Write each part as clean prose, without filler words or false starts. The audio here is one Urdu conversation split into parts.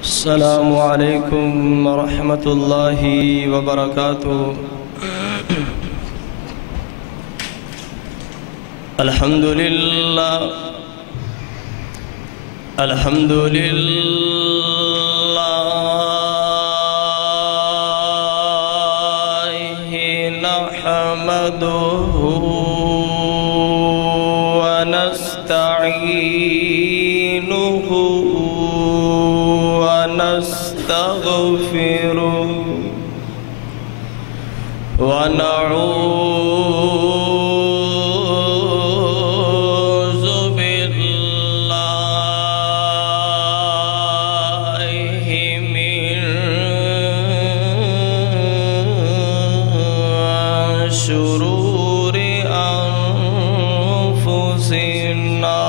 السلام عليكم ورحمة الله وبركاته. الحمد لله الحمد لله نحمده ونستعينه ونستغفره ونعوذ بالله من شرور أنفسنا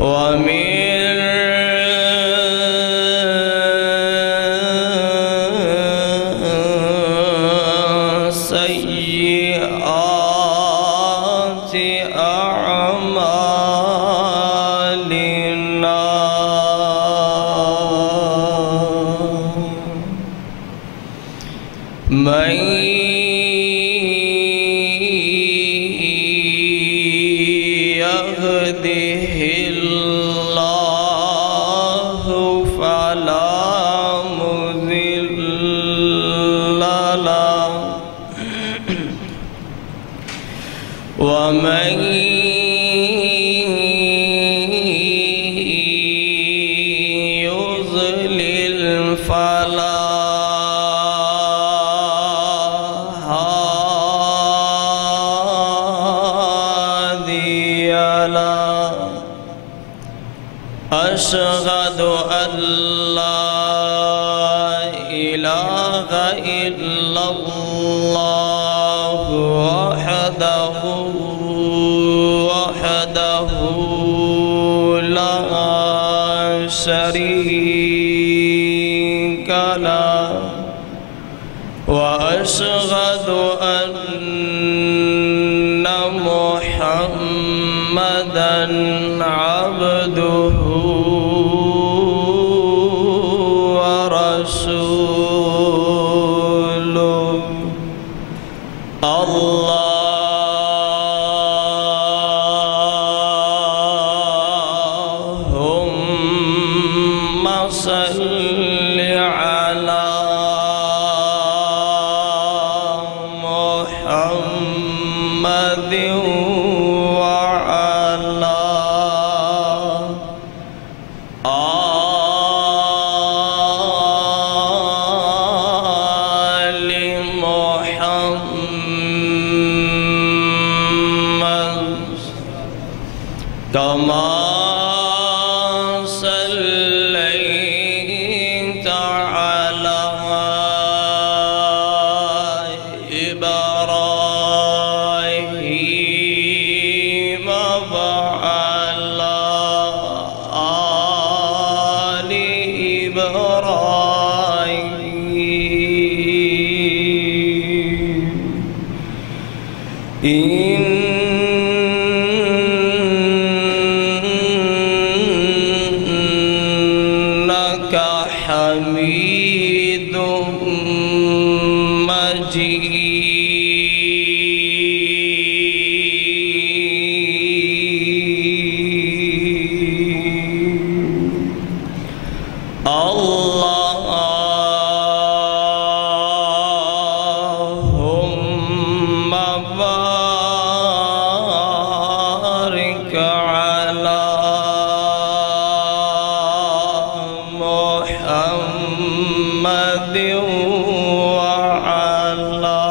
ومن سيئات أعمالنا من يهده الله فلا مضل له ومن يضلل فلا هادي له. أشهد أن لا إله إلا الله وحده لا شريك له وأشهد أن محمدًا عبده ورسوله. اللهم صل على محمد وعلى آل محمد كما صليت على إبراهيم وعلى آل إبراهيم إنك حميد مجيد. اللهم بارك على محمد وعلى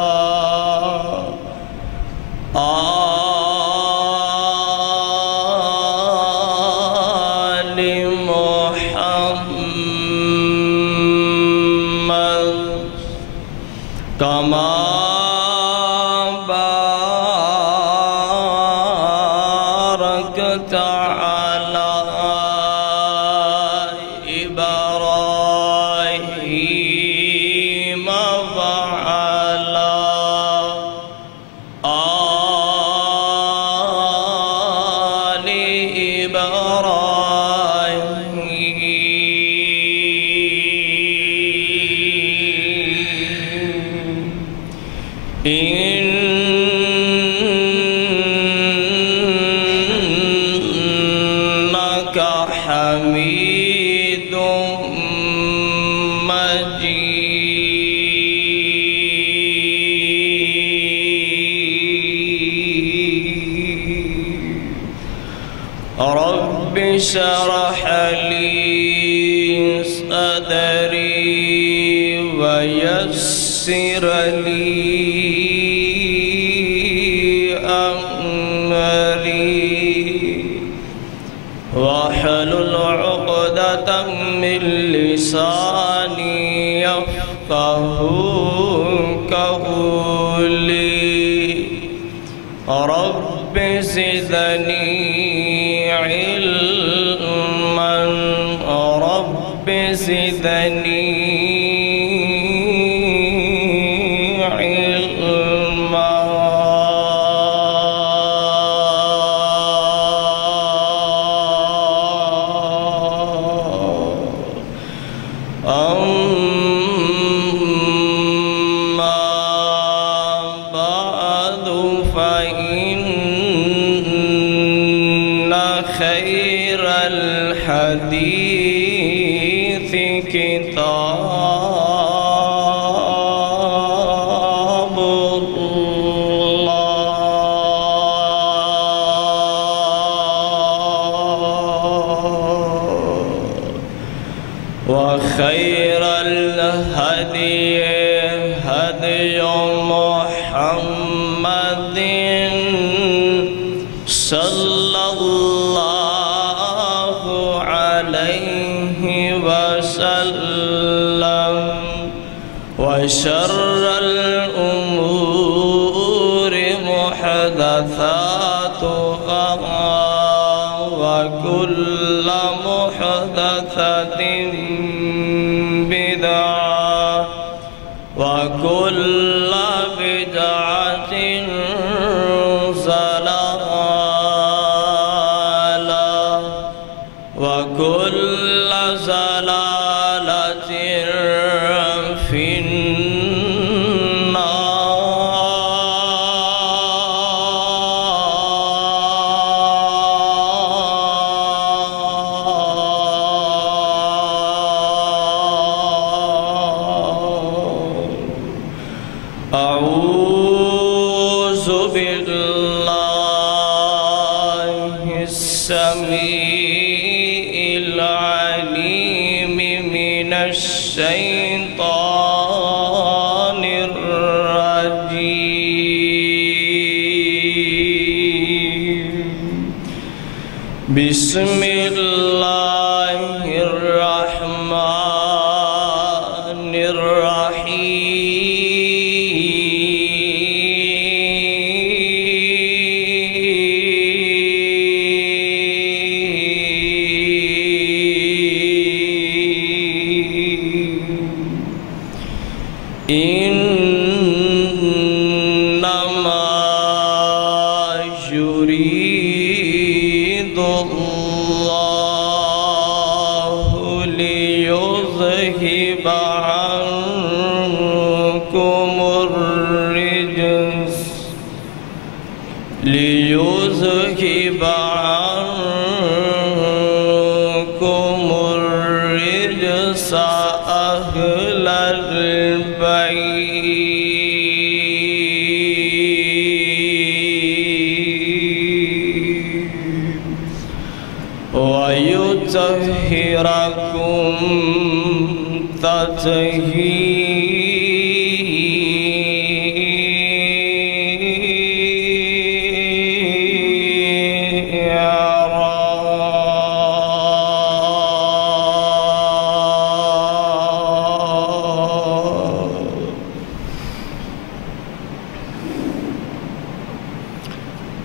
آل محمد كما باركت على إبراهيم وعلى آل رب اشرح لي صدري ويسر لي أمري واحلل عقدة من لساني يفقه قولي رب زدني علما رب زدني علما أما بعد فإن خير الحديث كتاب الله وخير الهدي هدي محمد صلى الله عليه وسلم وشر الأمور محدثاتها وكل محدثة بدعة وكل بدعة ضلالة وكل ضلالة في أعوذ بالله السميع العليم من الشيطان الرجيم بسم الله الرحمن الرحيم إنما يريد الله ليذهب عنكم الرجس أهل البيت ويطهركم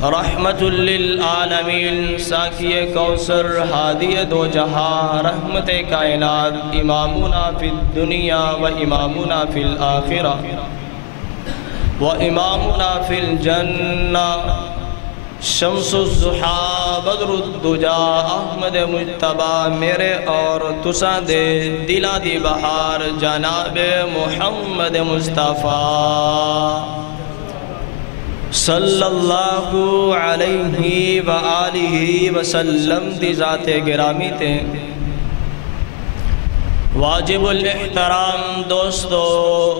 رحمت للعالمین، ساقی کوثر، ہادی دو جہاں، رحمت کائنات، امامنا فی الدنیا و امامنا فی الآخرہ و امامنا فی الجنہ، شمس الضحیٰ بدر الدجا، احمد مجتبیٰ، میرے اور تساں دے دلا دی بہار، جناب محمد مصطفیٰ صلی اللہ علیہ وآلہ وسلم دی ذات گرامی تے واجب الاحترام دوستو،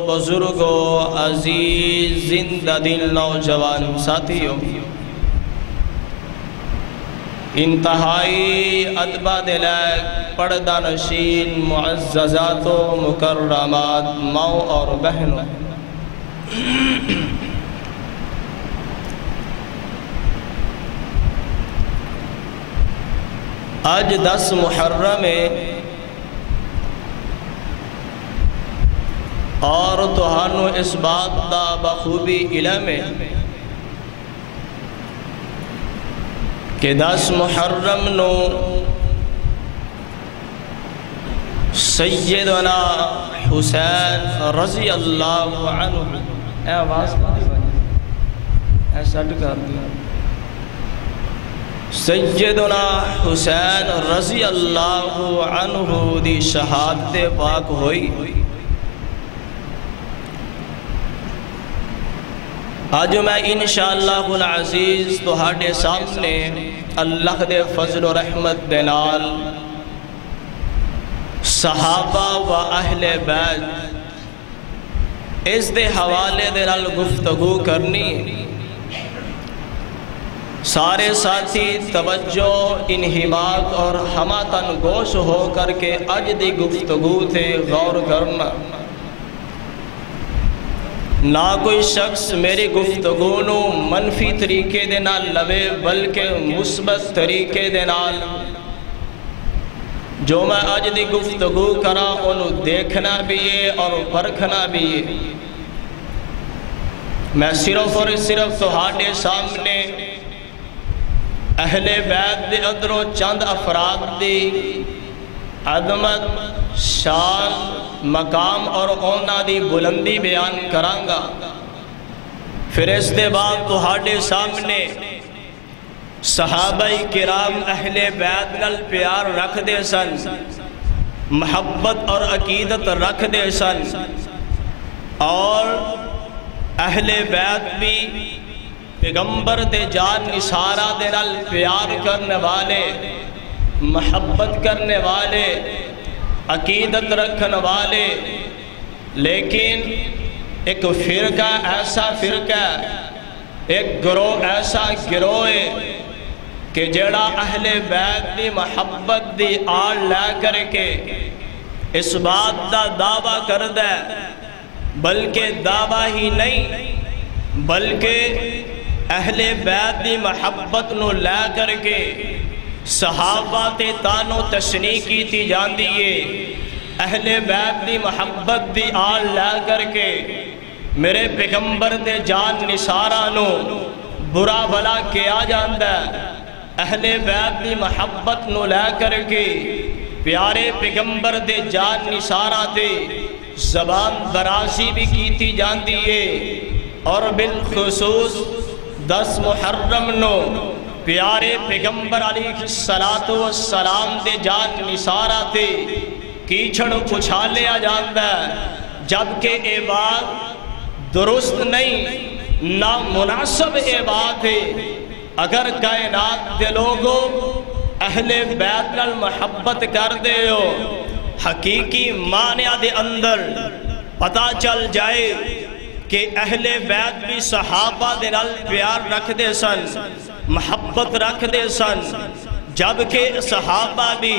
بزرگو، عزیز زندہ دل نوجوان ساتھیوں، انتہائی ادبہ دلائق پردہ نشین معززات و مکرمات ماں اور بہنوں، آج 10 محرم ہے اور تہانو اس بات دا بخوبی علم ہے کہ 10 محرم نو سیدنا حسین رضی اللہ عنہ، اے آواز اے سٹ کر دیا، سیدنا حسین رضی اللہ عنہ دی شہادت پاک ہوئی۔ آج میں انشاءاللہ العزیز تہاڈے سامنے اللہ دے فضل و رحمت دے نال صحابہ و اہل بیت اس دے حوالے دے نال گفتگو کرنی۔ سارے ساتھی توجہ، انہماک اور ہماتن گوش ہو کر کے اج دی گفتگو تے غور کرنا۔ نہ کوئی شخص میری گفتگو نو منفی طریقے دے نال لوے، بلکہ مثبت طریقے دے نال جو میں اج دی گفتگو کرا انہوں دیکھنا بھی ہے اور پرکھنا بھی ہے۔ میں صرف اور صرف تہاڈے سامنے اہل بیت دے اندروں چند افراد دی عظمت، شان، مقام اور اونا دی بلندی بیان کرانگا۔ پھر اس دے بعد تہاڈے سامنے صحابہ کرام اہل بیت نال پیار رکھ دے سن، محبت اور عقیدت رکھ دے سن، اور اہل بیت بھی پیغمبر دے جان نثارہ دے نال پیار کرنے والے، محبت کرنے والے، عقیدت رکھنے والے، لیکن ایک فرقہ ایسا فرقہ، ایک گروہ ایسا گروہ ہے کہ جڑا اہل بیت دی محبت دی آڑ لے کر کے اس بات دا دعویٰ کردہ ہے، بلکہ دعویٰ ہی نہیں بلکہ اہل بیت دی محبت نو لے کر کے صحابہ تے تانو تشنیع کیتی جاندی ہے۔ اہل بیت دی محبت دی آل لے کر کے میرے پیغمبر دے جان نثارہ نو برا بھلا کیا جاندہ ہے۔ اہل بیت دی محبت نو لے کر کے پیارے پیغمبر دے جان نثارہ تے زبان درازی بھی کیتی جاندی ہے، اور بالخصوص 10 محرم نو پیارے پیغمبر علیہ السلام دے جان نثارہ تے کیچھڑ اچھالیا جاندہ ہے، جبکہ اے بات درست نہیں، نامناسب اے بات ہے۔ اگر کائنات دے لوگوں اہل بیت نال محبت کر دے ہو، حقیقی معنی دے اندر پتہ چل جائے کہ اہل بیت بھی صحابہ دے نال پیار رکھ دے سن، محبت رکھ دے سن، جبکہ صحابہ بھی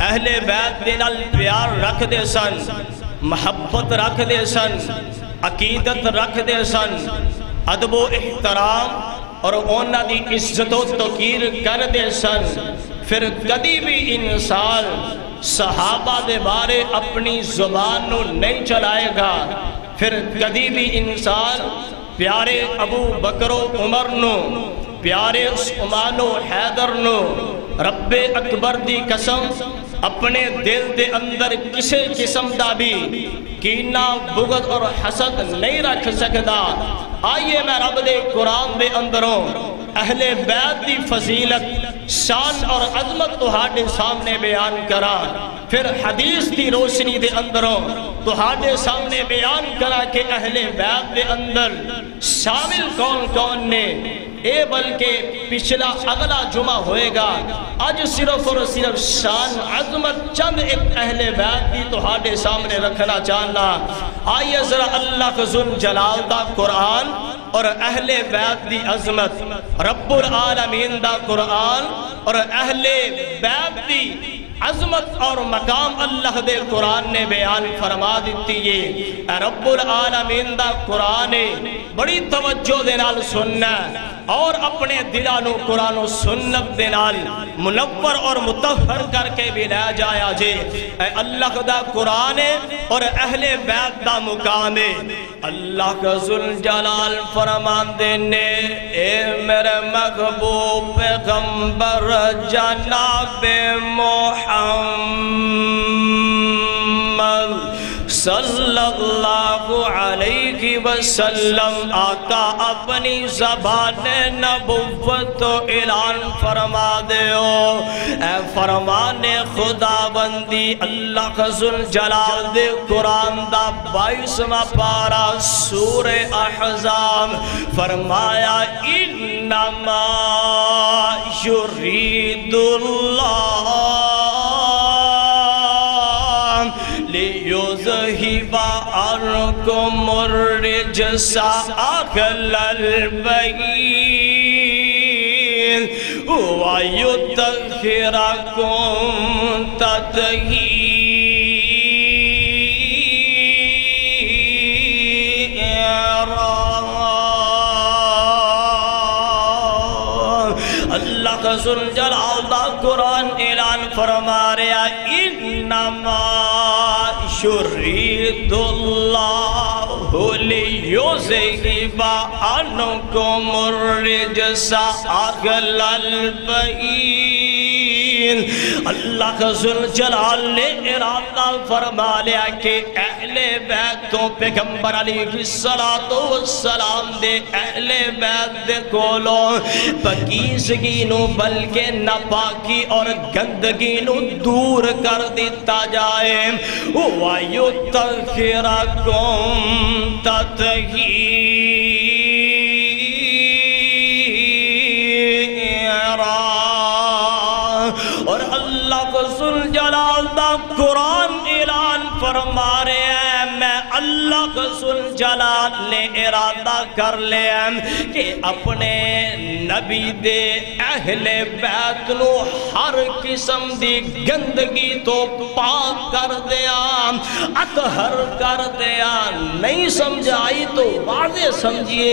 اہل بیت دے نال پیار رکھ دے سن، محبت رکھ دے سن، عقیدت رکھ دے سن، ادب و احترام اور اونا دی عزت و توقیر کر دے سن۔ پھر کدی بھی انسان صحابہ دے بارے اپنی زبان نو نہیں چلائے گا، پھر کدی بھی انسان پیارے ابو بکر و عمر نو پیارے عثمان و حیدر نو رب اکبر دی قسم اپنے دل دے اندر کسے قسم دا بھی کینہ بغض اور حسد نہیں رکھ سکتا. آئیے میں رب دے قرآن دے اندروں اہل بیت دی فضیلت شان اور عظمت تہاڈے سامنے بیان کرا. پھر حدیث دی روشنی دے اندروں تہاڈے سامنے بیان کرا کہ اہل بیت دے اندر شامل کون کون نے. اے بلکہ پچھلا اگلا جمعہ ہوئے گا. آج صرف اور صرف شان عظمت چند ایک اہل بیت کی تہاڈے سامنے رکھنا چاہنا. آئیے ذرا اللہ ذل جلال دا قرآن اور اہل بیت دی عظمت، رب العالمین دا قرآن اور اہل بیت دی عظمت اور مقام اللہ دے قرآن نے بیان فرما دیتی ہے. رب العالمین دا قرآن بڑی توجہ دے نال سننا اور اپنے دلانو قرآن و سنت دے نال منور اور مطہر کر کے بھی لے جایا جے. اے اللہ دا قرآن اور اہل بیت دا مقام. اللہ کا ذل جلال فرماندے نے اے میرے محبوب پیغمبر جناب محمد صلی اللہ علیہ وسلم آقا اپنی زبان نبوت اعلان فرما دیو. اے فرمان خدا بندی اللہ ذل جلال دے قرآن دا 22واں پارا سورہ احزاب فرمایا انما یرید اللہ لیذہب عنکم الرجس اہل البیت ویطہرکم تطہیرا. اللہ کا ذل جلال دا قرآن اعلان فرما رہا انما یرید اللہ لیذہب عنکم الرجس اہل البیت. اللہ کا ذل جلال نے ارادہ فرما لیا کہ اہل بیت تو پیغمبر علیہ السلام دے اہل بیت دے کولو پاکیزگی نو بلکہ ناپاکی اور گندگی نو دور کر دیتا جائے. وَيُطَهِّرَكُمْ تَطْهِيرًا. اور اللہ کو ذل جلال دا قرآن اعلان فرما رہے ہیں میں اللہ کو ذل جلال نے ارادہ کر لیا کہ اپنے نبی دے اہل بیت نو ہر قسم دی گندگی تو پاک کر دیا اطہر کر دیا. نہیں سمجھائی تو واضح سمجھئے.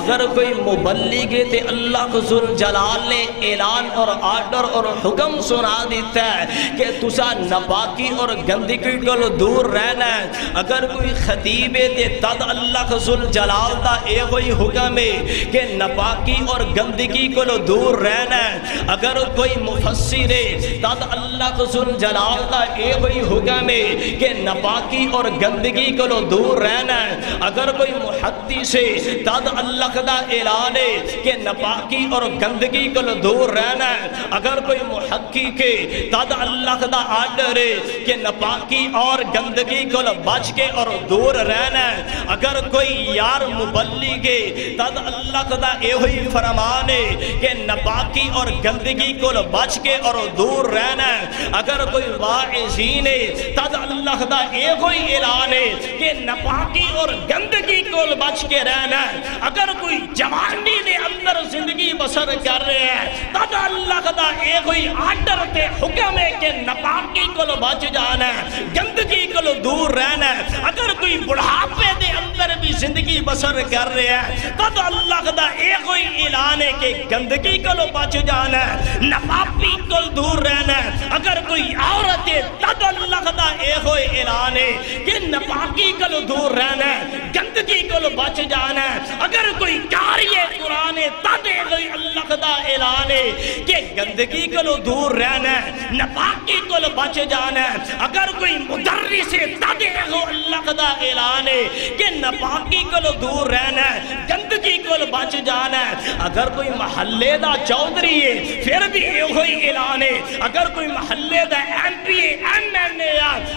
اگر کوئی مبلغ تے اللہ کو ذل جلال نے اعلان اور آرڈر اور حکم سنا دیتا ہے کہ تسا نپاکی اور گندگی کو دور رہنا ہے. اگر کوئی خطیب تے تد اللہ کو ذل جلال دا اے کوئی حکم ہے کہ نپاکی اور گندگی کو دور رہنا ہے. اگر کوئی مفسر ہے تد اللہ کو ذل جلال دا اے کوئی حکم ہے کہ نپاکی اور گندگی کو دور رہنا ہے. اگر کوئی محدث ہے تد اللہ دا اعلان ہے کہ نپاکی اور گندگی کو دور رہنا ہے. اگر کوئی محقق ہے تد اللہ دا آرڈر ہے کہ نپاکی اور گندگی کو بچ کے اور دور رہنا ہے. اگر کوئی یار مبلغ ہے تد اللہ دا اے ہوئی فرمان ہے کہ نپاکی اور گندگی کو بچ کے اور دور رہنا ہے. اگر کوئی واعظین ہے تد اللہ دا اے ہوئی اعلان ہے کہ نپاکی اور گندگی کو بچ کے رہنا ہے. اگر کوئی جوانی دے اندر زندگی بسر کر رہے ہیں تد اللہ دا اے ہوئی آرڈر تے حکم ہے کہ نپاکی کو بچ جانا ہے گندگی کو دور رہنا ہے. اگر کوئی بڑھاپے دے اندر بھی زندگی بسر کر رہے ہیں تد اللہ دا اے کوئی اعلان ہے کہ گندگی کو بچ جانا ہے نپاکی کو دور رہنا ہے. اگر کوئی عورت ہے تد اللہ دا اے کوئی اعلان ہے کہ نپاکی کو دور رہنا ہے گندگی کو بچ جانا ہے. اگر کوئی قاری قرآن ہے تد اے کوئی اللہ اللہ دا اعلان ہے کہ گندگی کو دور رہنا ہے، ناپاکی کو بچ جانا ہے۔ اگر کوئی مدرس ہے تدے ہو اللہ دا اعلان ہے کہ ناپاکی کو دور رہنا ہے، گندگی کو بچ جانا ہے۔ اگر کوئی محلے دا چودھری ہے پھر بھی یہ اعلان ہے، اگر کوئی محلے دا ایم پی ایم این اے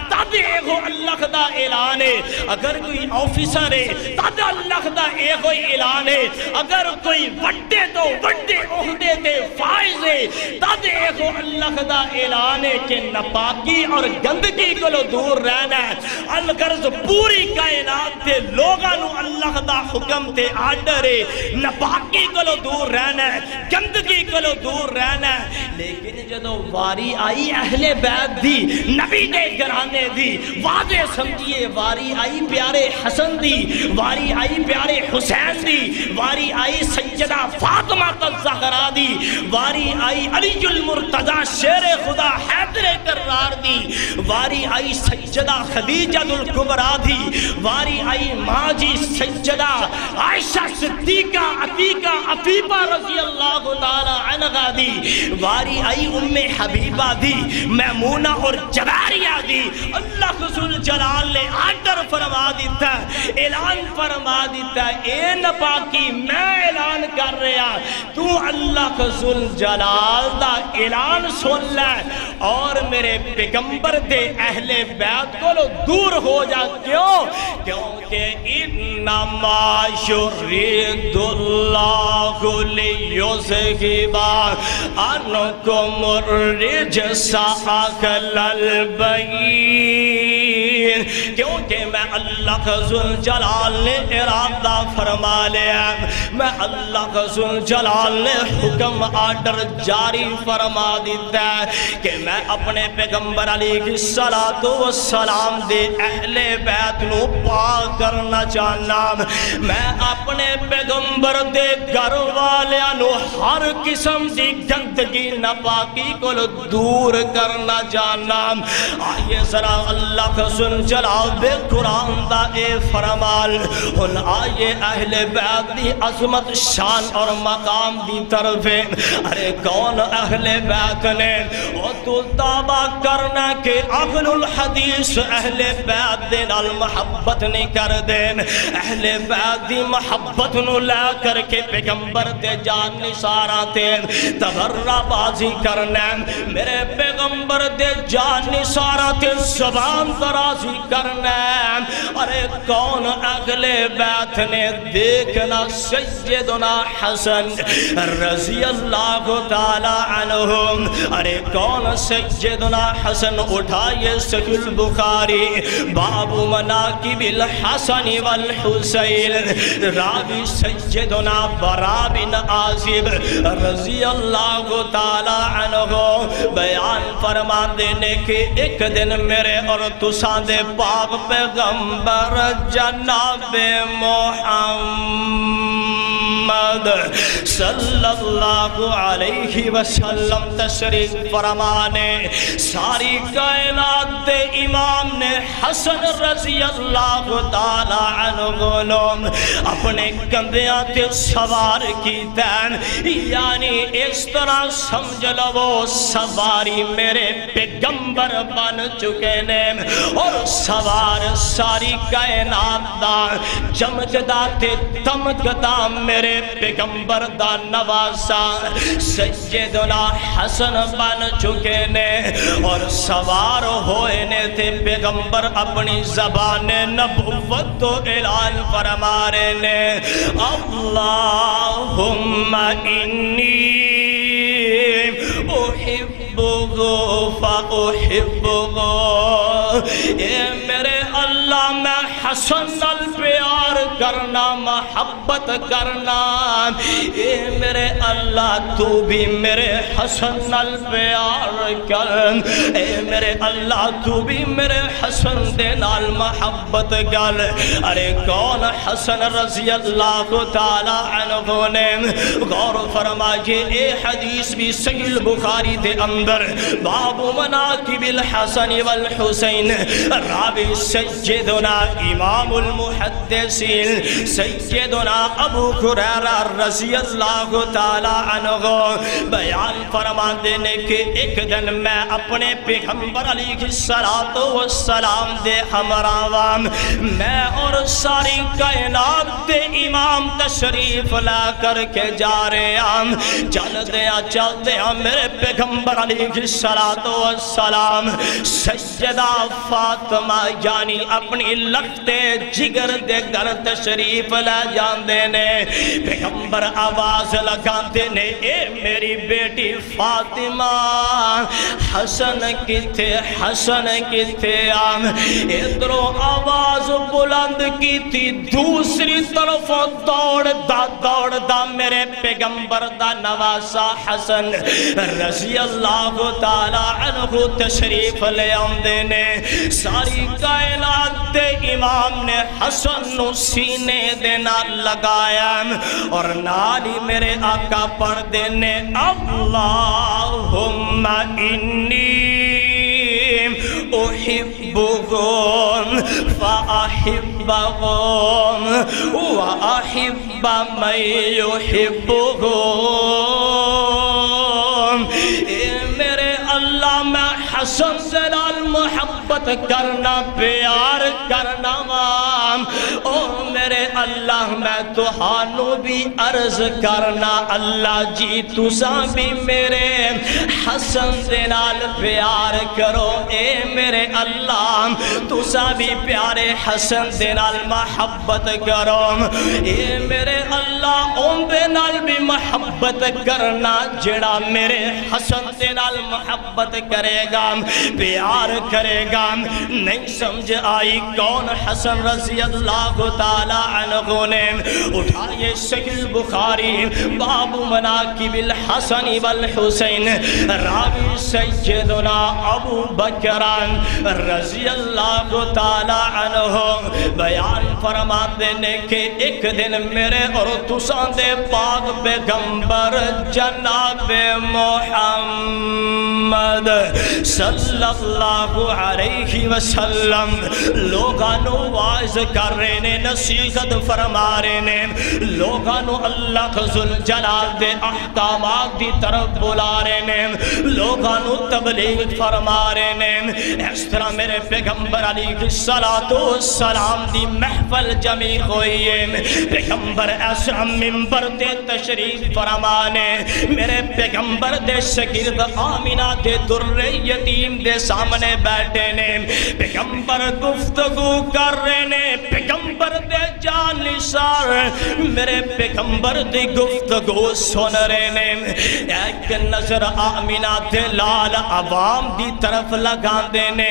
تدے ہو اللہ دا اعلان ہے، اگر کوئی آفیسر ہے تد اللہ دا یہ اعلان ہے، اگر کوئی وڈے تو وڈے عہدے تے فائز ہے تد یہ اللہ دا اعلان ہے کہ ناپاکی اور گندگی کو دور رہنا ہے۔ الغرض پوری کائنات تے لوگاں نو اللہ دا حکم تے آرڈر ہے ناپاکی کو دور رہنا ہے، گندگی کو دور رہنا ہے۔ لیکن جدو واری آئی اہل بیت دی، نبی دے گھرانے دی، واضح سمجھیے واری آئی پیارے حسن دی، واری آئی پیارے حسین دی، واری آئی سیدہ فاطمہ الزہرا دی، واری آئی علی المرتضی شیر خدا حیدر کرار دی، واری آئی سیدہ خدیجہ الکبریٰ دی، واری آئی ماں جی سیدہ عائشہ صدیقہ عتیقہ عفیفہ رضی اللہ تعالی عنہا دی، واری آئی ام حبیبہ دی، میمونہ اور جویریہ دی۔ اللہ ذو الجلال نے آرڈر فرما دیتا ہے، اعلان فرما دیتا ہے، اے ناپاکی میں اعلان کر رہا، تو اللہ ذو الجلال دا اعلان سن لے اور میرے پیغمبر دے اہل بیت کو دور ہو جا۔ کیوں؟ کیونکہ انما یرید اللہ لیذھب عنکم الرجس اہل البیت، کیونکہ میں اللہ ذو الجلال نے ارادہ فرما لیا، میں اللہ ذو الجلال نے حکم آرڈر جاری فرما دیتا ہے کہ میں اپنے پیغمبر علیہ السلام دے اہل بیت نو پاک کرنا چاہنا، میں اپنے پیغمبر دے گھر والیاں نو ہر قسم دی گندگی ناپاکی کو دور کرنا چاہنا۔ آئیے ذرا اللہ ذو الجلال دے قرآن دا اے فرمان، ہن آئیے اہل بیت دی عظمت شان اور مقام دی طرف ہے۔ ارے کون اہل بیت نے او تو دعویٰ کرنا کہ اہل الحدیث اہل بیت دے نال محبت نہیں کر دین، اہل بیت دی محبت نو لے کر کے پیغمبر دے جان نثارا تے تبرہ بازی کرنا، میرے پیغمبر دے جان نثارا تے زبان درازی کرنا۔ ارے کون اہل بیت نے دیکھنا سیدنا حسن رضی اللہ تعالی عنہم، ارے کون سیدنا حسن اٹھائے صحیح البخاری باب مناقب الحسن والحسین، راوی سیدنا برا بن عازب رضی اللہ تعالی عنہ بیان فرما دینے کہ ایک دن میرے اور تساں دے پاک پیغمبر جناب محمد صلی اللہ علیہ وسلم تشریف فرمانے، ساری کائنات دے امام نے حسن رضی اللہ تعالی عنہ اپنے کندھیاں تے سوار کی دین، یعنی اس طرح سمجھ لو سواری میرے پیغمبر بن چکے نے، اور سوار ساری کائنات دا چمکدا تے تمکدا میرے پیغمبر دا نوازا سیدنا حسن بن چکے نے، اور سوار ہوئے نے تے پیغمبر اپنی زبان نبوت تو اعلان فرما رہے نے، اللہم انی احبہ فاحبہ، اے میرے اللہ میں حسن نال پیار کرنا محبت کرنا، اے میرے اللہ تو بھی میرے حسن نال پیار کر، اے میرے اللہ تو بھی میرے حسن دے نال محبت کر۔ ارے کون حسن رضی اللہ تعالی عنہ نے غور فرمائیے، اے حدیث بھی صحیح البخاری دے اندر باب مناقب الحسن والحسین، راوی سیدنا امام المحدثین جلیل سیدنا ابو ہریرہ رضی اللہ تعالی عنہ بیان فرما دینے کہ ایک دن میں اپنے پیغمبر علیہ السلام دے ہمراہ میں اور ساری کائنات دے امام تشریف لا کر کے جا رہے ہیں چلتے ہیں میرے پیغمبر علیہ السلام سیدہ فاطمہ یعنی اپنی لختے جگر دے گھر تشریف لے جاندے نے پیغمبر آواز لگاندے نے اے میری بیٹی فاطمہ حسن کتے ادھروں آواز بلند کی تھی دوسری طرف دوڑ دا میرے پیغمبر دا نواسا حسن رضی اللہ تعالی عنہ تشریف لے آمدے نے ساری کائنات دے امام نے حسن نو سینے دینا لگایا اور نالی میرے آقا پڑھ دینے اللہم انی احبهم فاحبهم واحب من يحبهم اے میرے اللہ میں حسن سے لال محبت کرنا پیار کرنا او میرے اللہ میں تہانو بھی عرض کرنا اللہ جی تساں بھی میرے حسن سے لال پیار کرو اے میرے اللہ تساں بھی پیارے حسن سے لال محبت کرو اے میرے اللہ ان دے نال بھی محبت کرنا جڑا میرے حسن سے لال محبت کرے گا پیار کرے گا نہیں سمجھ آئی کون حسن رضی اللہ تعالی عنہ نے اٹھائے صحیح بخاری باب مناقب الحسن والحسین راوی سیدنا ابو بکر رضی اللہ تعالی عنہ بیان فرما دینے کہ ایک دن میرے اور تساں دے پاک پیغمبر جناب محمد صلی اللہ علیہ وسلم لوگانو واعظ کر رہے نے نصیحت فرما رہے نے لوگانو اللہ ذوالجلال دے احکامات دی طرف بلا رہے نے لوگانو تبلیغ فرما رہے نے اس طرح میرے پیغمبر علیہ السلام دی محفل جمع ہوئی ہے پیغمبر ایسا منبر دے تشریف فرمانے میرے پیغمبر دے شگرد آمینہ دے در یتیم دے سامنے بیٹھے نے پیغمبر گفتگو کر رہے نے پیغمبر دے جان نثار میرے پیغمبر دی گفتگو سن رہے نے ایک نظر آمینہ دے لال عوام دی طرف لگا دینے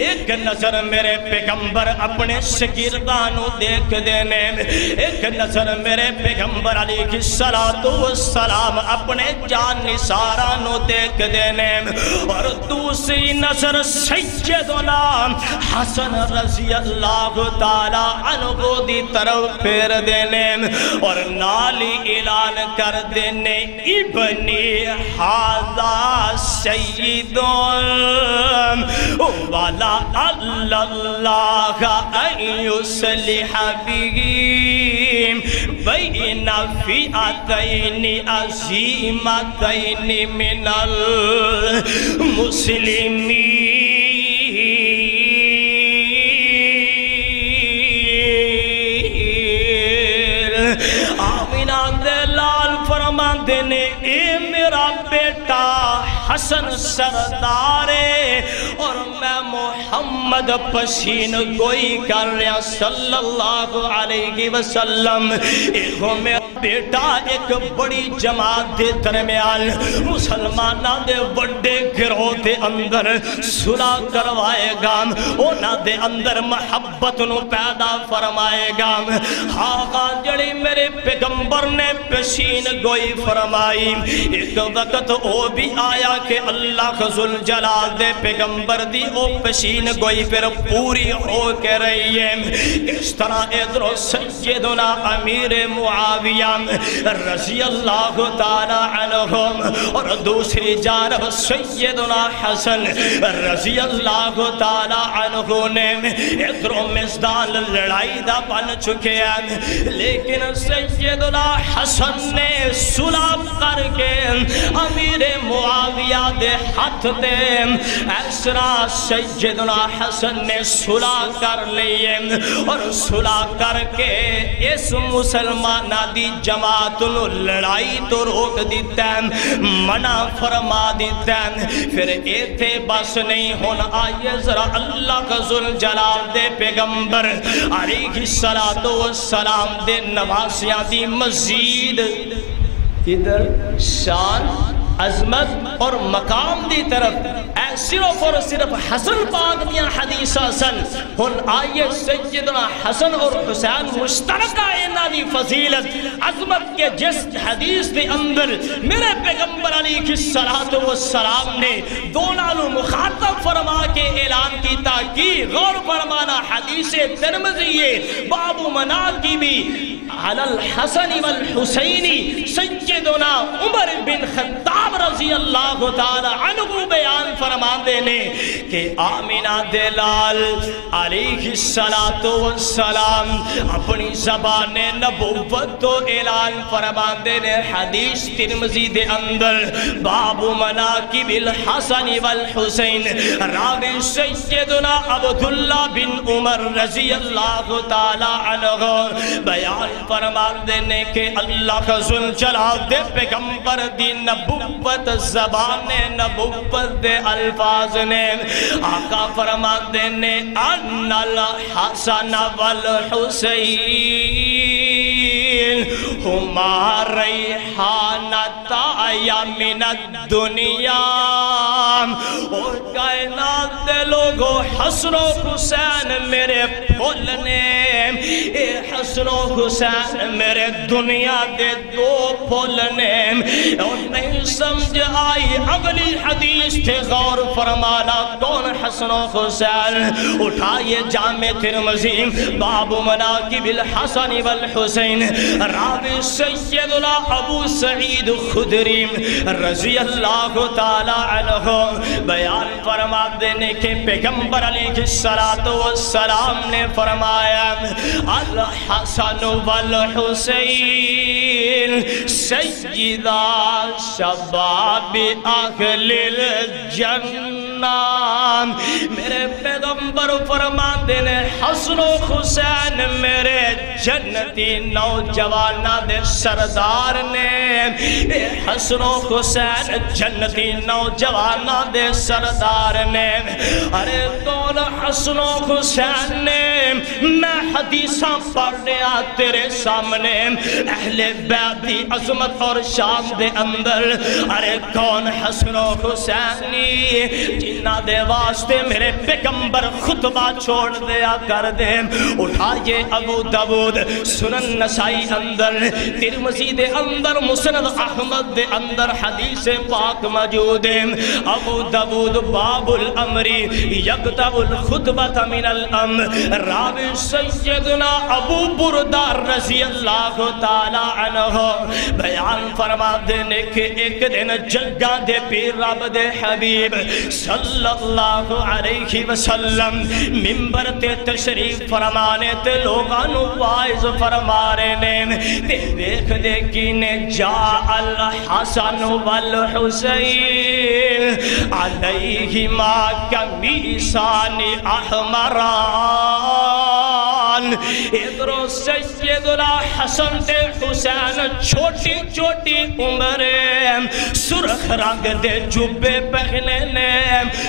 ایک نظر میرے پیغمبر اپنے شگردانو دیکھ دینے ایک نظر میرے پیغمبر علیہ السلام اپنے جان نثارانو دیکھ دینے اور دوسری نظر سیدنا حسن رضی اللہ تعالی عنہ دی طرف پھیر دینے اور نالی اعلان کر دینے ابنی حاضا سیدون والا اللہ ان یصلح بہم بین فئتین عظیمتین من المسلمین آمینہ دے لال فرمان دینے اے میرا بیٹا حسن سردارے اور میں محمد پسین گوئی کر رہا صلی اللہ علیہ وسلم ایکو میرا بیٹا ایک بڑی جماعت دے درمیان مسلمانہ دے بڑے گروہ دے اندر صلح کروائے گا اونا دے اندر محبت نو پیدا فرمائے گا آقا جڑی میرے پیغمبر نے پسین گوئی فرمائی ایک وقت او بھی آیا کہ اللہ ذوالجلال دے پیغمبر دی او پسین گوئی پھر پوری ہو کے رہی ہے اس طرح ادھر سیدنا امیر معاویہ رضی اللہ تعالی عنہ اور دوسری جانب سیدنا حسن رضی اللہ تعالی عنہ نے ادھر میزدان لڑائی دا بن چکے ہیں، لیکن سیدنا حسن نے صلح کر کے امیر معاویہ دے ہاتھ دے ایسرا سیدنا حسن نے صلح کر لیے اور صلح کر کے اس مسلمانہ دی جماعت لڑائی تو روک دیتا ہے، منع فرما دیتا ہے۔ پھر ایتھے بس نہیں ہونا، آئیے ذرا اللہ کا ذوالجلال دے پیغمبر علیہ السلام دے نواسیاں دی مزید ادھر شان عظمت اور مقام دی طرف اے صرف اور صرف حسن پاک دیاں حدیثہ سن۔ ہن آئیے سیدنا حسن اور حسین مشترکہ انہاں دی فضیلت عظمت کے جس حدیث دے اندر میرے پیغمبر علیہ السلام نے دونوں مخاطب فرما کے اعلان کیتا کی غور فرمانا، حدیث ترمذی باب مناقب علی الحسن والحسین سیدنا عمر بن خطاب رضی اللہ تعالی عنہ بیان فرما دینے کہ آمینہ دلال علیہ السلام اپنی زبان نبوت تو اعلان فرما دینے، حدیث ترمذی دے اندر باب مناقب الحسن والحسین، راوی سیدنا عبداللہ بن عمر رضی اللہ تعالی عنہ بیان فرما دینے کہ اللہ کا ذوالجلال دے پیغمبر دی نبوت زبان نبوت دے الفاظ نے آقا فرما دینے ان الحسن والحسین ہما ریحانتا یا من الدنیا، اور کائنات دے لوگو حسن و حسین میرے پھول نے، اے حسن و حسین میرے دنیا دے دو پھول نے۔ اور نہیں سمجھ آئی اگلی حدیث تھے غور فرمانا کون حسن و حسین، اٹھائیے جامع ترمذی باب مناقب الحسن والحسین، راوی سیدنا ابو سعید خدری رضی اللہ تعالی عنہ بیان فرما دینے کے پیغمبر علیہ السلام نے فرمایا الحسن والحسین سیدہ شباب اہل الجنہ، میرے پیغمبر فرما دینے حسن و حسین میرے جنتی نوجوانہ دے سردار نے، حسن و حسین جنتی نوجوانہ دے سردار نے۔ ارے کون حسن و حسین نے؟ میں حدیثاں پڑھنیا تیرے سامنے اہل بیت دی عظمت اور شان دے اندر، ارے کون حسن و حسینی جنہ دے واسطے میرے پیغمبر خطبہ چھوڑ دیا کر دے۔ اٹھائیے ابو داؤد سنن نسائی اندر، ترمذی دے اندر، مسند احمد دے اندر حدیث پاک موجود ہے۔ ابو داؤد باب الامر یقطع الخطبۃ من الامر، راوی سیدنا ابو بردہ رضی اللہ تعالی عنہ بیان فرما دینے کہ ایک دن جگہ دے پیر رب دے حبیب صلی اللہ علیہ وسلم منبر تے تشریف فرمانے تے لوگانو وائز فرما رہے نے، تے دیکھ دے کینے جا الحسن والحسین علیہما کمیسان احمران، ادھرو سیدنا حسن تے حسین چھوٹی چھوٹی عمریں سرخ رنگ دے جبے پہنے نے،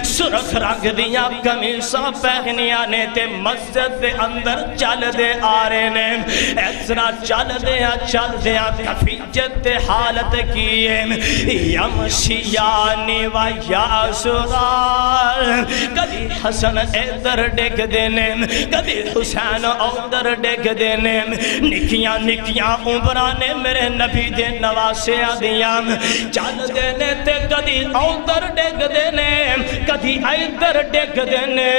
سرخ رنگ دیا کمیساں پہنیاں نے، تے مسجد دے اندر چل دے آ رہے نے، ایسرا چل دیا کفیجت دے حالت کیے، یمشیانی و یاسرار، کبھی حسن ادھر ڈگ دینے، کبھی حسین اودر ڈگ دینے نکیاں نکیاں عمرانے میرے نبی دے نواسیاں دیاں چل دینے تے کدی اودر ڈگ دینے کدی ایدر ڈگ دینے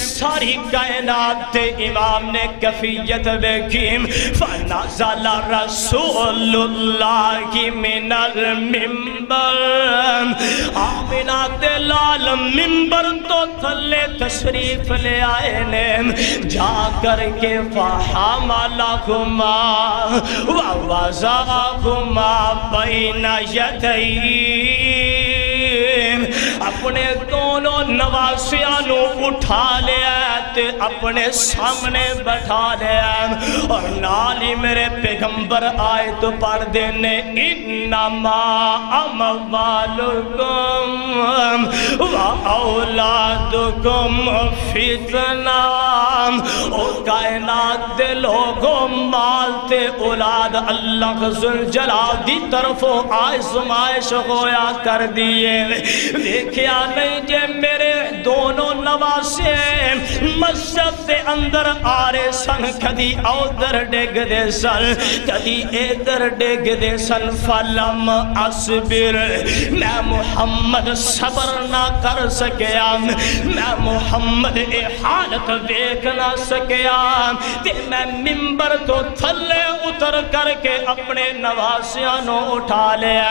ساری کائنات تے امام نے کفیت بیکیم فنزل رسول اللہ من المنبر آمینہ تے لال منبر تو تھلے تشریف لے آئے نے جا کر کے فحملہما ووضعہما بین یدین اپنے دونوں نواسیانوں اٹھا لیا تے اپنے سامنے بٹھا لیا اور نالی میرے پیغمبر آئے تو پڑھ دینے انما اموالکم و اولادکم فتنہ او کائنات دے لوگوں مال تے اولاد اللہ ذوالجلال دی طرفوں آزمائش ہویا کر دیئے دیکھیا نہیں جے میرے دونوں نواسے مسجد دے اندر آرے سن کدی اودر ڈگ دے سن کدی ایدر ڈگ دے سن فلم اصبر میں محمد صبر نہ کر سکیا میں محمد اے حالت دیکھ نہ سکیا تے میں منبر تو تھلے اتر کر کے اپنے نواسیانوں اٹھا لیا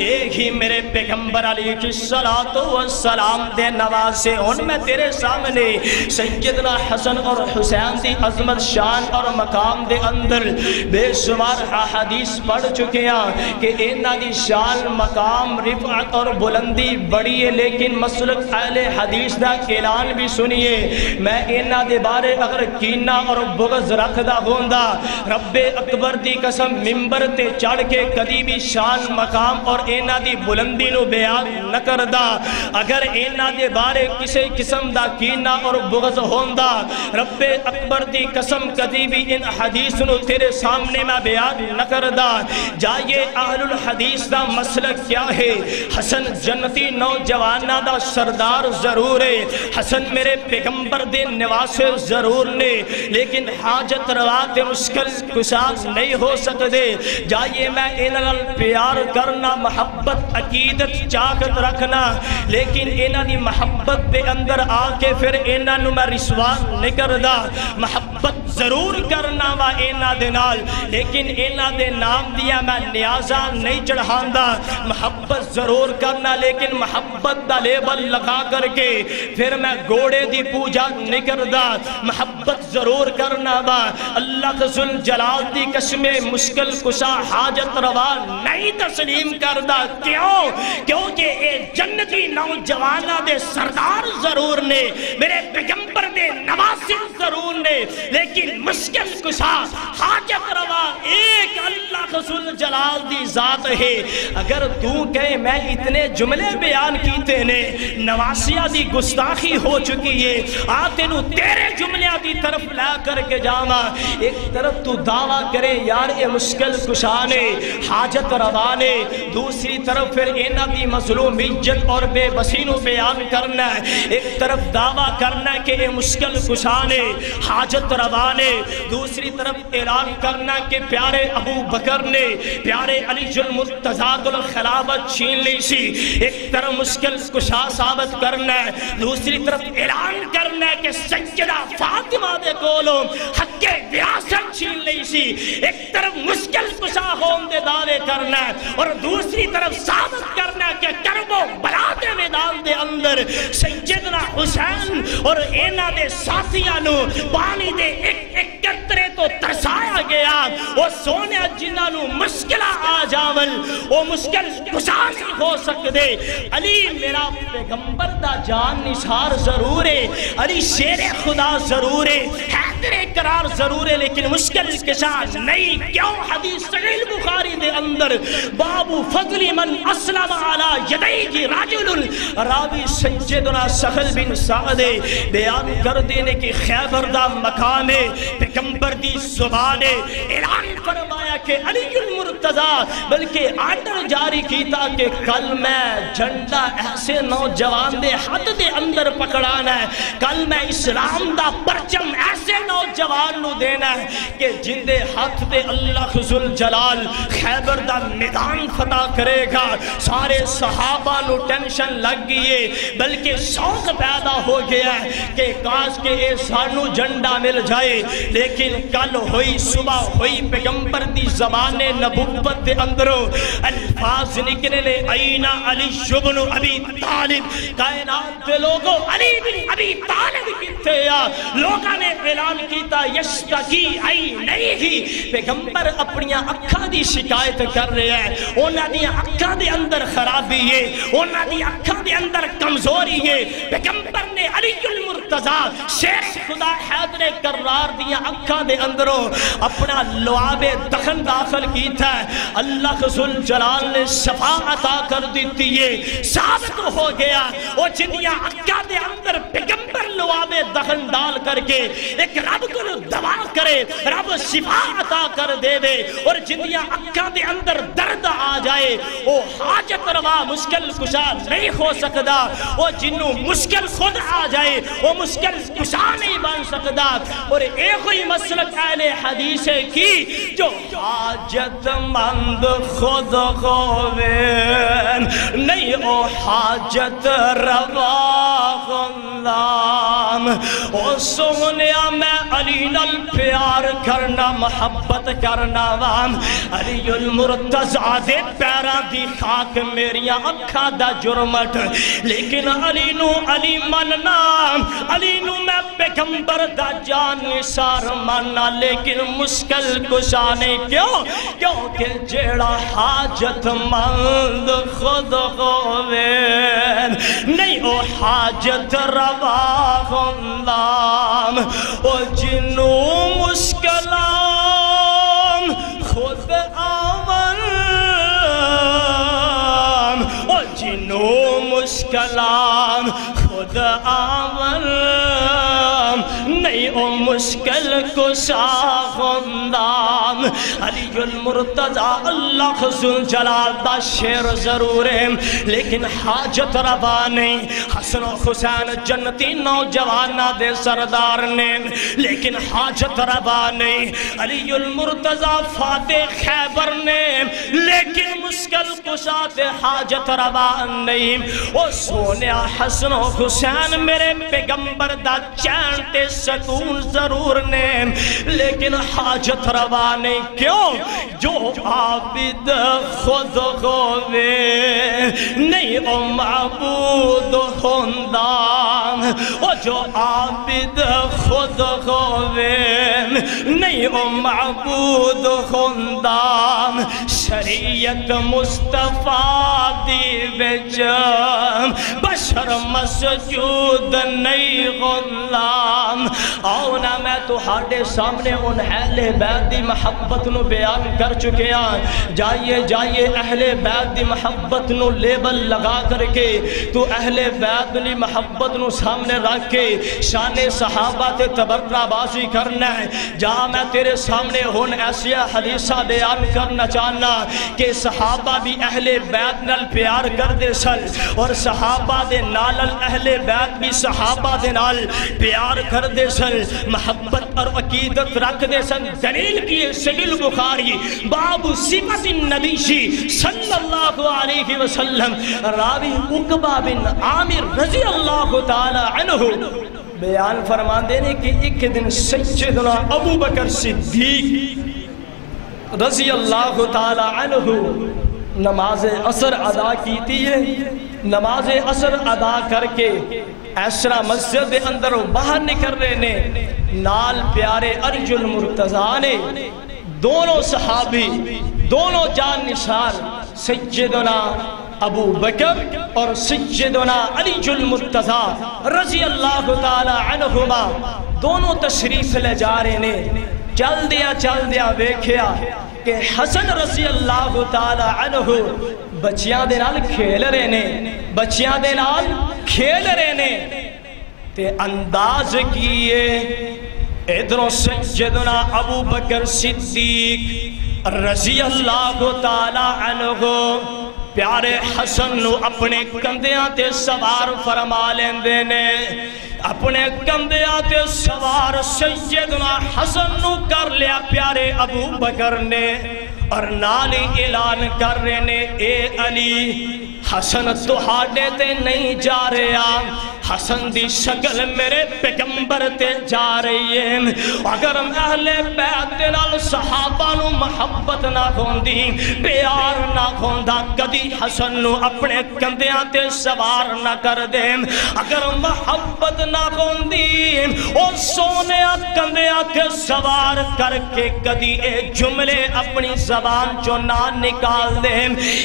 ایک ہی میرے پیغمبر علیہ السلام دے نواسے ان میں تیرے سامنے سیدنا حسن اور حسین دی عظمت شان اور مقام دے اندر بے شمار حدیث پڑھ چکے ہیں کہ انہاں دی شان مقام رفعت اور بلندی بڑی ہے لیکن مسلک اہل حدیث دا اعلان بھی سنیے میں انہاں دے بارے اگر کینہ اور بغض رکھدا ہوندا رب اکبر دی قسم منبر تے چڑھ کے کدی بھی شان مقام اور انہاں دی بلندی نو بیان نہ کردا اگر انہاں دے بارے کسی قسم دا کینہ اور بغض ہوندا رب اکبر دی قسم کدی بھی ان حدیث نو تیرے سامنے میں بیان نہ کردا جائے اہل الحدیث دا مسلک کیا ہے حسن جنتی نوجوانہ دا سردار ضرور ہے حسن میرے پیغمبر دے نواسے ضرور نے لیکن حاجت روات مشکل کشاک نہیں ہو سکتے جائے میں انہاں پیار کرنا محبت عقیدت چاہت رکھنا لیکن انہاں دی محبت دے اندر آکے پھر انہاں نو میں رسوان نہیں کردا محبت ضرور کرنا وا انہاں دے نال لیکن انہاں دے نام دیا میں نیازہ نہیں چڑھاندا محبت ضرور کرنا لیکن محبت دا لیبل لگا کر کے پھر میں گوڑے دی پوجا نہیں کردا محبت ضرور کرنا وا اللہ ذوالجلال دی قسم مشکل کشا حاجت روا نہیں تسلیم کردا کیوں کیونکہ اے جنتی نوجوانہ دے سردار ضرور نے میرے پیغمبر دے نواسر ضرور نے لیکن مشکل کشا حاجت روا ایک اللہ ذوالجلال دی ذات ہے اگر تو کہے میں اتنے جملے بیان کیتے نے نواسیہ دی گستاخی ہو چکی ہے آتے نو تیرے جملے دی طرف لا کر کے جاما ایک طرف تو دعویٰ کرے یار اے مشکل کشانے حاجت روانے دوسری طرف پھر اینا دی مظلومیت اور بے بسینو بیان کرنا ہے ایک طرف دعویٰ کرنا کہ اے مشکل کشانے حاجت روانے دوسری طرف اعلان کرنا کہ پیارے ابو بکر نے پیارے علی المرتضیٰ الخلافت چھین لی سی ایک طرف مشکل کشا ثابت کرنا ہے دوسری طرف اعلان کرنا ہے کہ سیدہ فاطمہ دے کولوں حق وراثت چھین لی سی ایک طرف مشکل کشا ہون دے دعوے کرنا ہے اور دوسری طرف ثابت کرنا ہے کہ کرب و بلا دے میدان دے اندر سیدنا حسین اور اینا دے ساتھیانو پانی دے ایک قطرے تو ترسایا گیا وہ سونے جنہوں مشکلہ آ جاول وہ مشکل کشاش ہو سکتے علی میرا پیغمبر دا جان نثار ضرور ہے علی شیر خدا ضرور ہے حیدر قرار ضرور ہے لیکن مشکل کشاش نہیں کیوں حدیث صحیح بخاری دے اندر باب فضل من اسلم علی یدیہ راجل راوی سیدنا سہل بن سعد بیان کر دینے کی خیبر دا مقام ہے پیغمبر دی زبان اعلان فرمایا کہ علی المرتضیٰ بلکہ آرڈر جاری کیتا کہ کل میں جھنڈا ایسے نوجوان دے حد دے اندر پکڑانا ہے، کل میں اسلام دا پرچم ایسے نوجوان نو دینا ہے کہ جن دے ہاتھ دے اللہ ذوالجلال خیبر دا میدان فتح کرے گا۔ سارے صحابہ نو ٹینشن لگ گئی ہے، بلکہ شوق پیدا ہو گیا ہے کہ کاش کے اے سانو جھنڈا مل جائے، لیکن کل ہوئی صبح ہوئی پیغمبر دی زبان نبوت دے اندروں الفاظ نکلے لے اینا علی بن ابی طالب، کائنات دے لوگوں علی بن ابی طالب کتے یا لوگاں نے اعلان کیتا یشتکی ای نہیں ہی، پیغمبر اپنی اکھاں دی شکایت کر رہے ہیں، انہاں دی اکھاں دے اندر خرابی ہے، انہاں دی اکھاں دے اندر کمزوری ہے۔ پیغمبر نے علی المرتضیٰ شیر خدا حیدر کرار دیا اکھاں دے اندروں اپنا لعاب دخن داخل کی تھا، اللہ ذوالجلال نے شفا عطا کر دیتی ہے، ثابت ہو گیا وہ جنیا اکھاں دے اندر پیغمبر لعاب دخن ڈال کر کے ایک رب کو دوا کرے، رب شفا عطا کر دے دے، اور جنیا اکھاں دے اندر درد آ جائے وہ حاجت روا مشکل کشا نہیں ہو سکتا، وہ جنوں مشکل خود آ جائے وہ مشکل کشا نہیں بن سکتا۔ اور ایک ہی مسلک اہل حدیث ہے کی جو حاجت مند خود ہووے نہیں او حاجت روا غلام، او سونیا میں علی نال پیار کرنا محبت کرنا وام، علی المرتضیٰ دے پیراں دی خاک میریاں اکھاں دا جرمٹ، لیکن علی نو علی مننا، علی نو میں پیغمبر دا جان نثار ماننا، لیکن مشکل کشانے کیوں؟ کیونکہ جیڑا حاجت مند خود ہووے نہیں او حاجت روا غلام، او جنوں مشکلام خود آون، او جنوں مشکلام خود آون نہیں او مشکل کشا غلام۔ علی المرتضیٰ اللہ ذوالجلال دا شیر ضرور ہے لیکن حاجت روا نہیں، حسن و حسین جنتی نوجوانہ دے سردار نے لیکن حاجت روا نہیں، علی المرتضیٰ فاتح خیبر نے لیکن مشکل کشا تے حاجت روا نہیں۔ او سونیا حسن و حسین میرے پیغمبر دا چین تے سکون ضرور نے لیکن حاجت روا نہیں، کیوں؟ جو عابد خود ہووے نہیں او معبود ہوندام، او جو عابد خود ہووے نہیں او معبود ہوندام، شریعت مصطفیٰ دی وچ بشر مسجود نہیں غلام۔ آؤ نا میں تو ہاڑے سامنے ان اہل بیت دی محبت نو بیان کر چکے ہیں، جائیے جائیے اہل بیت دی محبت نو لیبل لگا کر کے تو اہل بیت دی محبت نو سامنے رکھ کے شان صحابہ تے تبرہ بازی کرنا ہے۔ جہاں میں تیرے سامنے ہون ایسی حدیثہ بیان کرنا چاہنا کہ صحابہ بھی اہل بیت نال پیار کر دے سن اور صحابہ دے نال اہل بیت بھی صحابہ دے نال پیار کر دے سن، محبت اور عقیدت رکھ دے سن۔ دلیل کیے صحیح البخاری باب صفت النبی صلی اللہ علیہ وسلم، راوی عقبہ بن عامر رضی اللہ تعالی عنہ بیان فرما دینے کہ ایک دن سیدنا ابو بکر صدیق رضی اللہ تعالی عنہ نماز عصر ادا کیتی ہے، نماز عصر ادا کر کے ایسرا مسجد اندر باہر نکل رہے نے، نال پیارے ارج المرتضیٰ نے دونوں صحابی دونوں جان نثار سیدنا ابو بکر اور سیدنا علی المرتضیٰ رضی اللہ تعالی عنہما دونوں تشریف لے جا رہے نے۔ چل دیا ویکھیا کہ حسن رضی اللہ تعالی عنہ بچیاں دے نال کھیل رہے نے، بچیاں دے نال کھیل رہے نے تے انداز کیے ادھروں سیدنا ابو بکر صدیق رضی اللہ تعالی عنہ پیارے حسن نو اپنے کندیاں تے سوار فرما لیندے نے اپنے کندیاں تے سوار سیدنا حسن نو کر لیا پیارے ابو بکر نے اور نالی اعلان کر رہے نے اے علی حسن تو ہاڈے تے نہیں جا رہا حسن دی شکل میرے پیغمبر تے جا رہی ہے اگر اہل بیت دے نال صحابہ نو محبت نہ ہوندی پیار نہ ہوندا کدی حسن نو اپنے کندیاں تے سوار نہ کر دے اگر محبت نہ ہوندی او سونے کندیاں تے سوار کر کے کدی اے جملے اپنی زبان چوں نہ نکال دے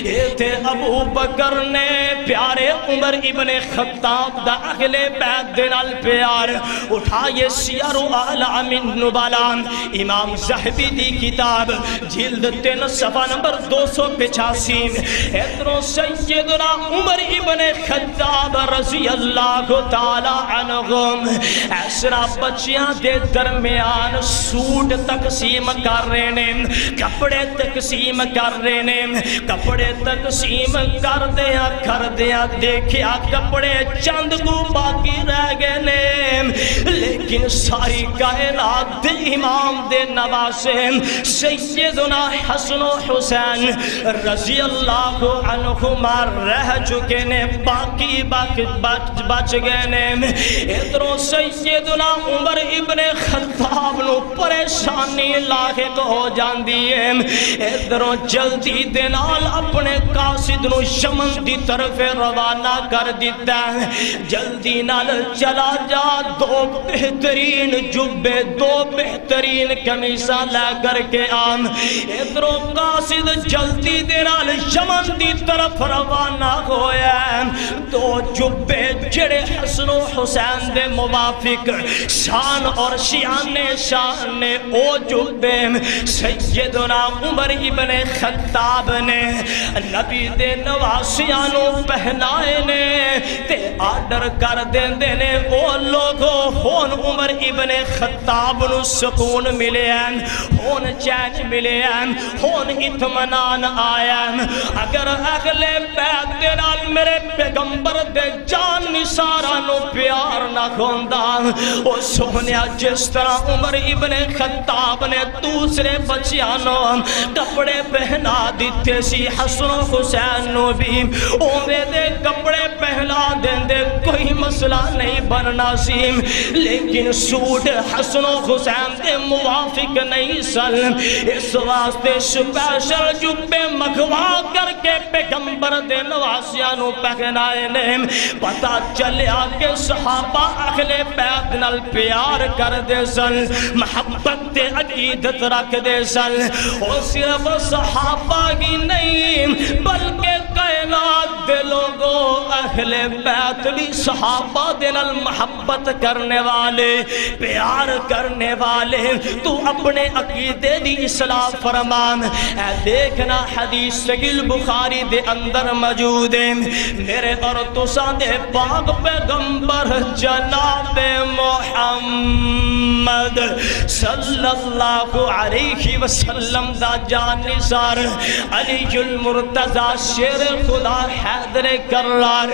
اے تے ابو بکر نے پیارے عمر ابن خطاب دا اہل بیت دے نال پیار اٹھائے سیر اعلام النبلاء امام ذہبی دی کتاب جلد 3 صفحہ نمبر 285 ادھروں سیدنا عمر ابن خطاب رضی اللہ تعالی عنہم ایسرا بچیاں دے درمیان سوٹ تقسیم کر رہے نے کپڑے تقسیم کر رہے نے کپڑے تقسیم کر دیا دیکھیا کپڑے چند کو باقی رہ گئے نے لیکن ساری کائنات دے امام دے نواسے سیدنا حسن و حسین رضی اللہ عنہما رہ چکے نے باقی بچ گئے نے ادھروں سیدنا عمر ابن خطاب نو پریشانی لاحق ہو جاندی ہے ادھروں جلدی دے نال اپنے قاصد نو یمن دی طرف روانہ کر دیتا ہے جلدی نال چلا جا دو بہترین جبے دو بہترین قمیصاں لے کر کے آن ادھروں قاصد جلدی دے نال یمن دی طرف روانہ ہویا ہے دو جبے جڑے حسن و حسین دے موافق شان اور شان نے او جبے سیدنا عمر ابن خطاب نے نبی دے نواسیانو پہنائے نے تے آرڈر کر دیندے نے او لوگو ہون عمر ابن خطاب نو سکون ملے ہیں ہون چین ملے ہیں ہون اطمینان آیا اگر اگلے بیت دے نال میرے پیغمبر دے جان نثارا نو پیار نہ کھوندا او سونیا جس طرح عمر ابن خطاب نے دوسرے بچیانو کپڑے پہنا دیتے سی حسن و حسین نو بھی اوے دے کپڑے پہنا دیں دے کوئی مسئلہ نہیں بننا سی لیکن سوٹ حسن و حسین دے موافق نہیں سن اس واسطے سپیشل جبے مغوا کر کے پیغمبر دے نواسیانو پہنائے نے پتا چلیا کہ صحابہ اہل بیت نال پیار کر دے سن محبت دے عقیدت رکھ دے سن اور صرف صحابہ ہی نہیں بلکہ کائنات دے لوگوں اہل بیت بھی صحابہ دے نال محبت کرنے والے پیار کرنے والے تو اپنے عقیدے دی اصلاح فرمان اے دیکھنا حدیث صحیح بخاری دے اندر موجود ہے میرے اور تساں دے پاک پیغمبر جناب محمد صلی اللہ علیہ وسلم دا جان نثار علی المرتضی شیر خدا حیدر کرار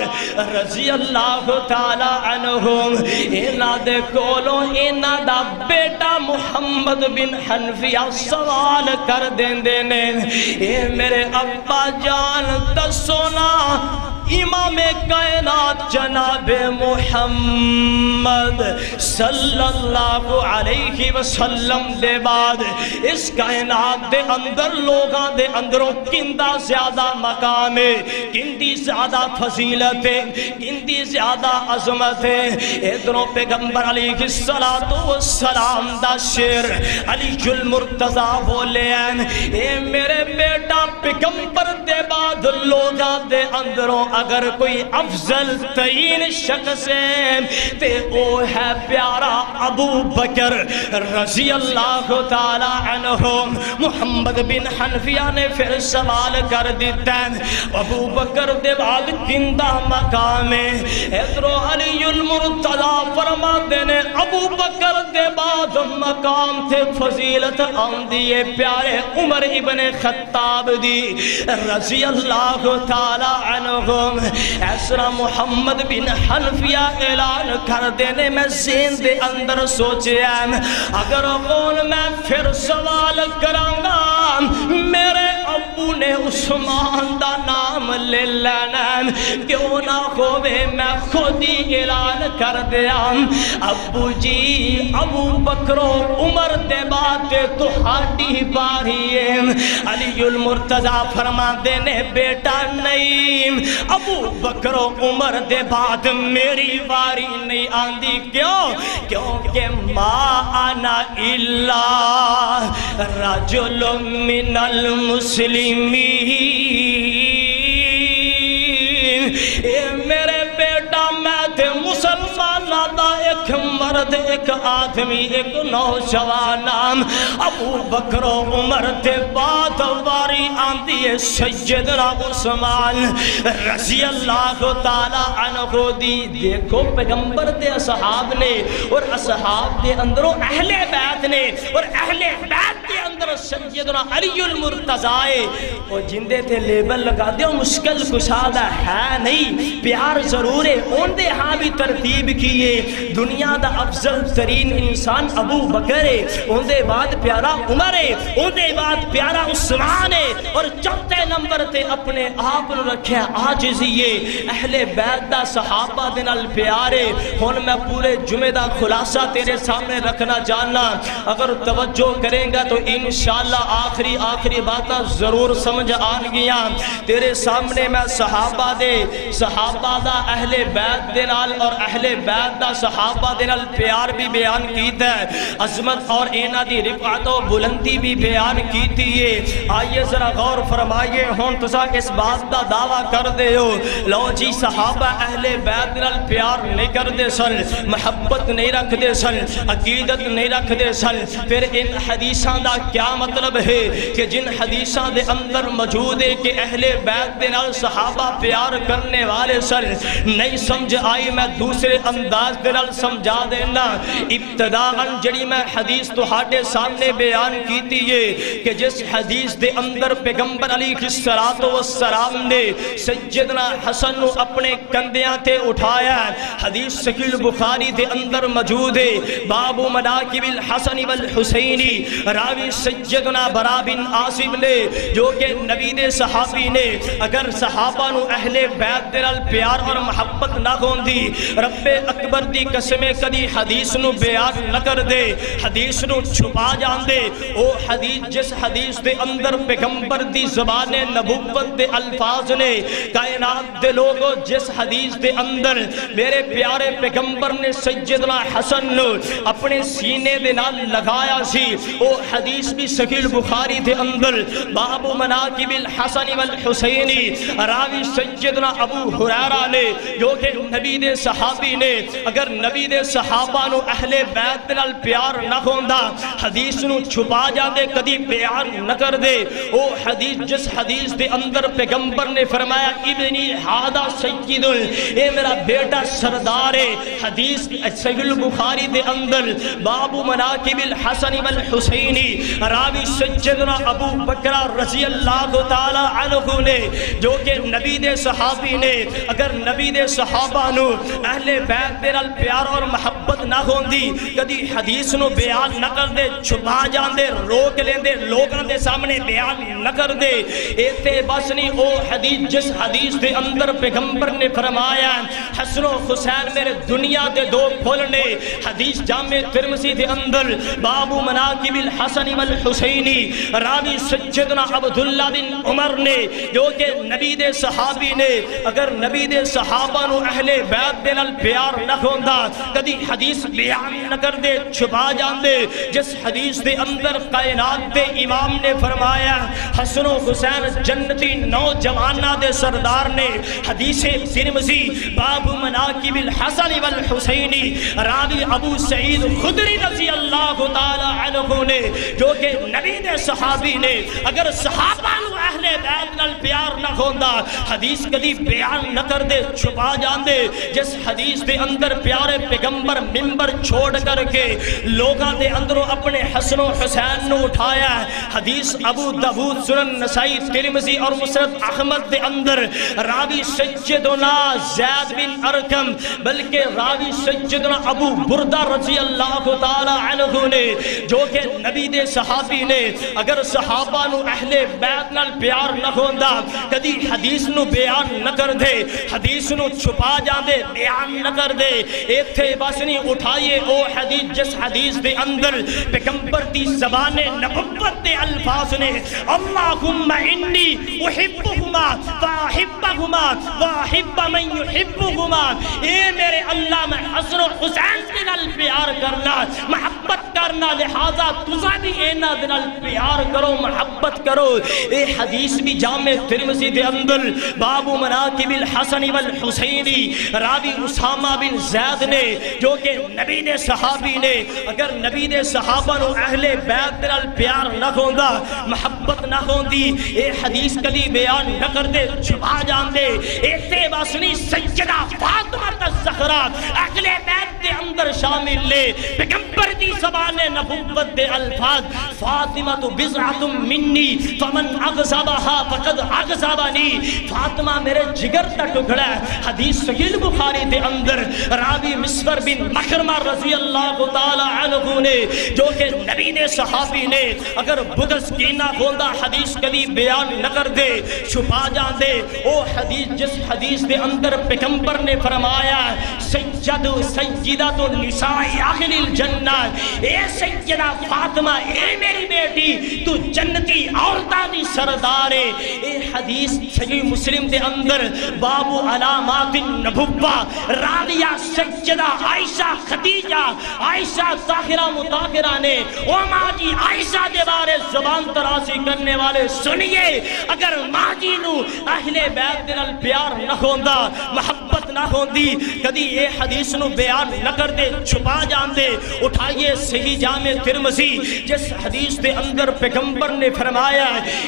رضی اللہ تعالی عنہم اینا دے کولوں اینا دا بیٹا محمد بن حنفیہ سوال کر دیں دینے اے میرے ابا جان دسونا امام کائنات جناب محمد صلی اللہ علیہ وسلم دے بعد اس کائنات دے اندر لوگاں دے اندروں کندہ زیادہ مقام ہے کندی زیادہ فضیلت ہے کندی زیادہ عظمت ہے ادھروں پیغمبر علیہ السلام دا شیر علی المرتضی بولے ہیں اے میرے بیٹا پیغمبر دے بعد لوگاں دے اندروں اگر کوئی افضل ترین شخص ہے تے او ہے پیارا ابو بکر رضی اللہ تعالی عنہ۔ محمد بن حنفیہ نے پھر سوال کر دیتا ہے ابو بکر دے بعد کندہ مقام ہے؟ حضرت علی المرتضی فرما دینے ابو بکر دے بعد مقام تے فضیلت آندی ہے پیارے عمر ابن خطاب دی رضی اللہ تعالی عنہ۔ ایسرا محمد بن حنفیہ اعلان کر دینے میں ذہن دے اندر سوچیا اگر کون میں پھر سوال کرانگا میرے ابو نے عثمان دا نام لے لینا کیوں نہ ہوئے میں خود ہی اعلان کر دیا ابو جی ابو بکر و عمر دے بات تو ہاٹی باری ہے۔ علی المرتضی فرما دینے بیٹا نہیں ابو بکر و عمر دے بعد میری باری نہیں آندی کیوں؟ کیونکہ ما انا الا رجل من المسلمین اے میرے بیٹا میں تے مسلمان دا ایک مرد ایک آدمی ایک نوجوان ابو بکر و عمر تے بات واری آندی ہے سیدنا عثمان رضی اللہ تعالی عنہ دی۔ دیکھو پیغمبر دے اصحاب نے اور اصحاب دے اندروں اہل بیت نے اور اہل بیت دے اندر سیدنا علی المرتضی اور جندے تھے لیبل لگا دیا مشکل کشادہ ہے نہیں پیار ضرور ہے ان دے ہاں بھی ترتیب کیے دنیا دا افضل ترین انسان ابو بکر ہے ان دے بعد پیارا عمر ہے ان دے بعد پیارا عثمان ہے اور چوتھے نمبر تے اپنے آپ نو رکھیا عاجزی اہل بیت دا صحابہ دے نال پیارے۔ ہن میں پورے جمعہ دا خلاصہ تیرے سامنے رکھنا چاہنا اگر توجہ کریں گا تو انشاءاللہ آخری باتاں ضرور سمجھ آن گیا تیرے سامنے میں صحابہ دا اہل بیت دے نال اور اہل بیت دا صحابہ دے نال پیار بھی بیان کیتا ہے عظمت اور اینا دی رفعت و بلندی بھی بیان کیتی ہے۔ آئیے ذرا غور فرمائیے ہون تسا اس بات دا دعویٰ کر دے ہو لو جی صحابہ اہل بیت نال پیار نہیں کر دے سن محبت نہیں رکھ دے سن عقیدت نہیں رکھ دے سن پھر ان حدیثاں دا کیا مطلب ہے کہ جن حدیثاں دے اندر موجود ہے کہ اہل بیت دے نال صحابہ پیار کرنے والے سن نہیں سمجھ آئی میں دوسرے انداز دے نال سمجھا دینا ابتداءً جڑی میں حدیث تو ہاٹے سامنے بیان کیتی ہے کہ جس حدیث دے اندر پیغمبر علیہ السلام نے سیدنا حسن نو اپنے کندیاں تے اٹھایا حدیث صحیح بخاری دے اندر موجود ہے باب مناقب الحسن والحسین راوی سیدنا برا بن عاصم نے جو کہ نبی دے صحابی نے اگر صحابہ نو اہل بیت دے نال پیار اور محبت نہ ہوندی رب اکبر دی قسمیں کدی حدیث نو بیان نہ کر دے حدیث نو چھپا جان دے او حدیث جس حدیث دے اندر پیغمبر دی زبان نبوت دے الفاظ نے کائنات دے لوگوں جس حدیث دے اندر میرے پیارے پیغمبر نے سیدنا حسن نو اپنے سینے دے نال لگایا سی او حدیث بھی صحیح بخاری دے اندر باب مناقب الحسن والحسین راوی سیدنا ابو ہریرہ نے جو کہ نبی دے صحابی نے اگر نبی دے صحابہ نو اہل بیت نال پیار نہ ہوندا حدیث نو چھپا جاندے کدی بیان نہ کر دے او حدیث جس حدیث دے اندر پیغمبر نے فرمایا ابنی ہادہ سید اے میرا بیٹا سردار ہے حدیث صحیح بخاری دے اندر باب مناقب الحسن والحسین راوی سیدنا ابو بکر رضی اللہ تعالی عنہ نے جو کہ نبی دے صحابی نے اگر نبی دے صحابہ نو اہل بیت دے نال پیار اور محبت نہ ہوندی کدی حدیث نو بیان نہ کر دے چھپا جان دے روک لین دے لوگاں دے سامنے بیان نہ کر دے ایتے بس نہیں او حدیث جس حدیث دے اندر پیغمبر نے فرمایا حسن و حسین میرے دنیا دے دو پھول نے حدیث جامع ترمذی دے اندر باب مناقب الحسن والحسین راوی سیدنا عبداللہ بن عمر نے جو کہ نبی دے صحابی نے اگر نبی دے صحابہ نو اہل بیت دے نال پیار نہ ہوندا کدی حدیث حدیث بیان نہ کر دے چھپا جان دے جس حدیث دے اندر کائنات دے امام نے فرمایا حسن و حسین جنتی نوجوانہ دے سردار نے حدیث ترمذی باب مناقب الحسن والحسینی راوی ابو سعید خدری رضی اللہ تعالی عنہ نے جو کہ نبی دے صحابی نے اگر صحابہ نو اہل بیت نال پیار نہ ہوندا حدیث کدی بیان نہ کر دے چھپا جان دے جس حدیث دے اندر پیارے پیغمبر منبر چھوڑ کر کے لوگاں دے اندروں اپنے حسن و حسین نو اٹھایا حدیث ابو داؤد سنن نسائی ترمذی اور مسند احمد دے اندر راوی سیدنا زید بن ارقم بلکہ راوی سیدنا ابو بردہ رضی اللہ تعالی عنہ نے جو کہ نبی دے صحابی نے اگر صحابہ نو اہل بیت نال پیار نہ ہوندا کدی حدیث نو بیان نہ کر دے حدیث نو چھپا جان دے بیان نہ کر دے ایتھے بس نہیں اٹھائیے او حدیث جس حدیث دے اندر پیغمبر دی زبان نبوت دے الفاظ نے اللہم انی احبہما فاحبہما واحب من یحبہما اے میرے اللہ میں حسن و حسین کے نال پیار کرنا محبت کرنا لہذا تُزا بھی اینا دنال پیار کرو محبت کرو اے حدیث بھی جامع ترمذی دے اندر باب مناقب الحسن والحسینی راوی اسامہ بن زید نے جو کہ نبی دے صحابی نے اگر نبی دے صحابہ نو اہل بیت دنال پیار نہ ہوندا محبت نہ ہوندی اے حدیث کلی بیان نہ کر دے چھپا جان دے اے تیباسنی سیدہ فاطمہ الزہرا اہل بیت دے اندر شامل لے پیغمبر دی زبان نبوت دے الفاظ فاطمہ تو بضعۃ منی فمن اغضبها فقد اغضبنی فاطمہ میرے جگر کا ٹکڑا ہے حدیث صحیح بخاری دے اندر راوی مسور بن مخرمہ رضی اللہ تعالی عنہ نے جو کہ نبی دے صحابی نے اگر بغض کینہ ہوندا حدیث کبھی بیان نہ کر دے چھپا جان دے او حدیث جس حدیث دے اندر پیغمبر نے فرمایا سیدہ تو نساء اہل الجنہ اے سیدہ فاطمہ اے میری بیٹی تو جنتی عورتاں دی سردار اے حدیث صحیح مسلم دے اندر باب علامات النبوہ راویہ سیدہ عائشہ خدیجہ عائشہ طاہرہ مطہرہ نے او ماں جی عائشہ دے بارے زبان تراسی کرنے والے سنیے اگر ماں جی نو اہل بیت دنال پیار نہ ہوندا محبت نہ ہوندی کدی اے حدیث نو بیان نہ کر دے چھپا جان دے اٹھائیے صحیح جامع ترمذی جس حدیث دے اندر پیغمبر نے فرمایا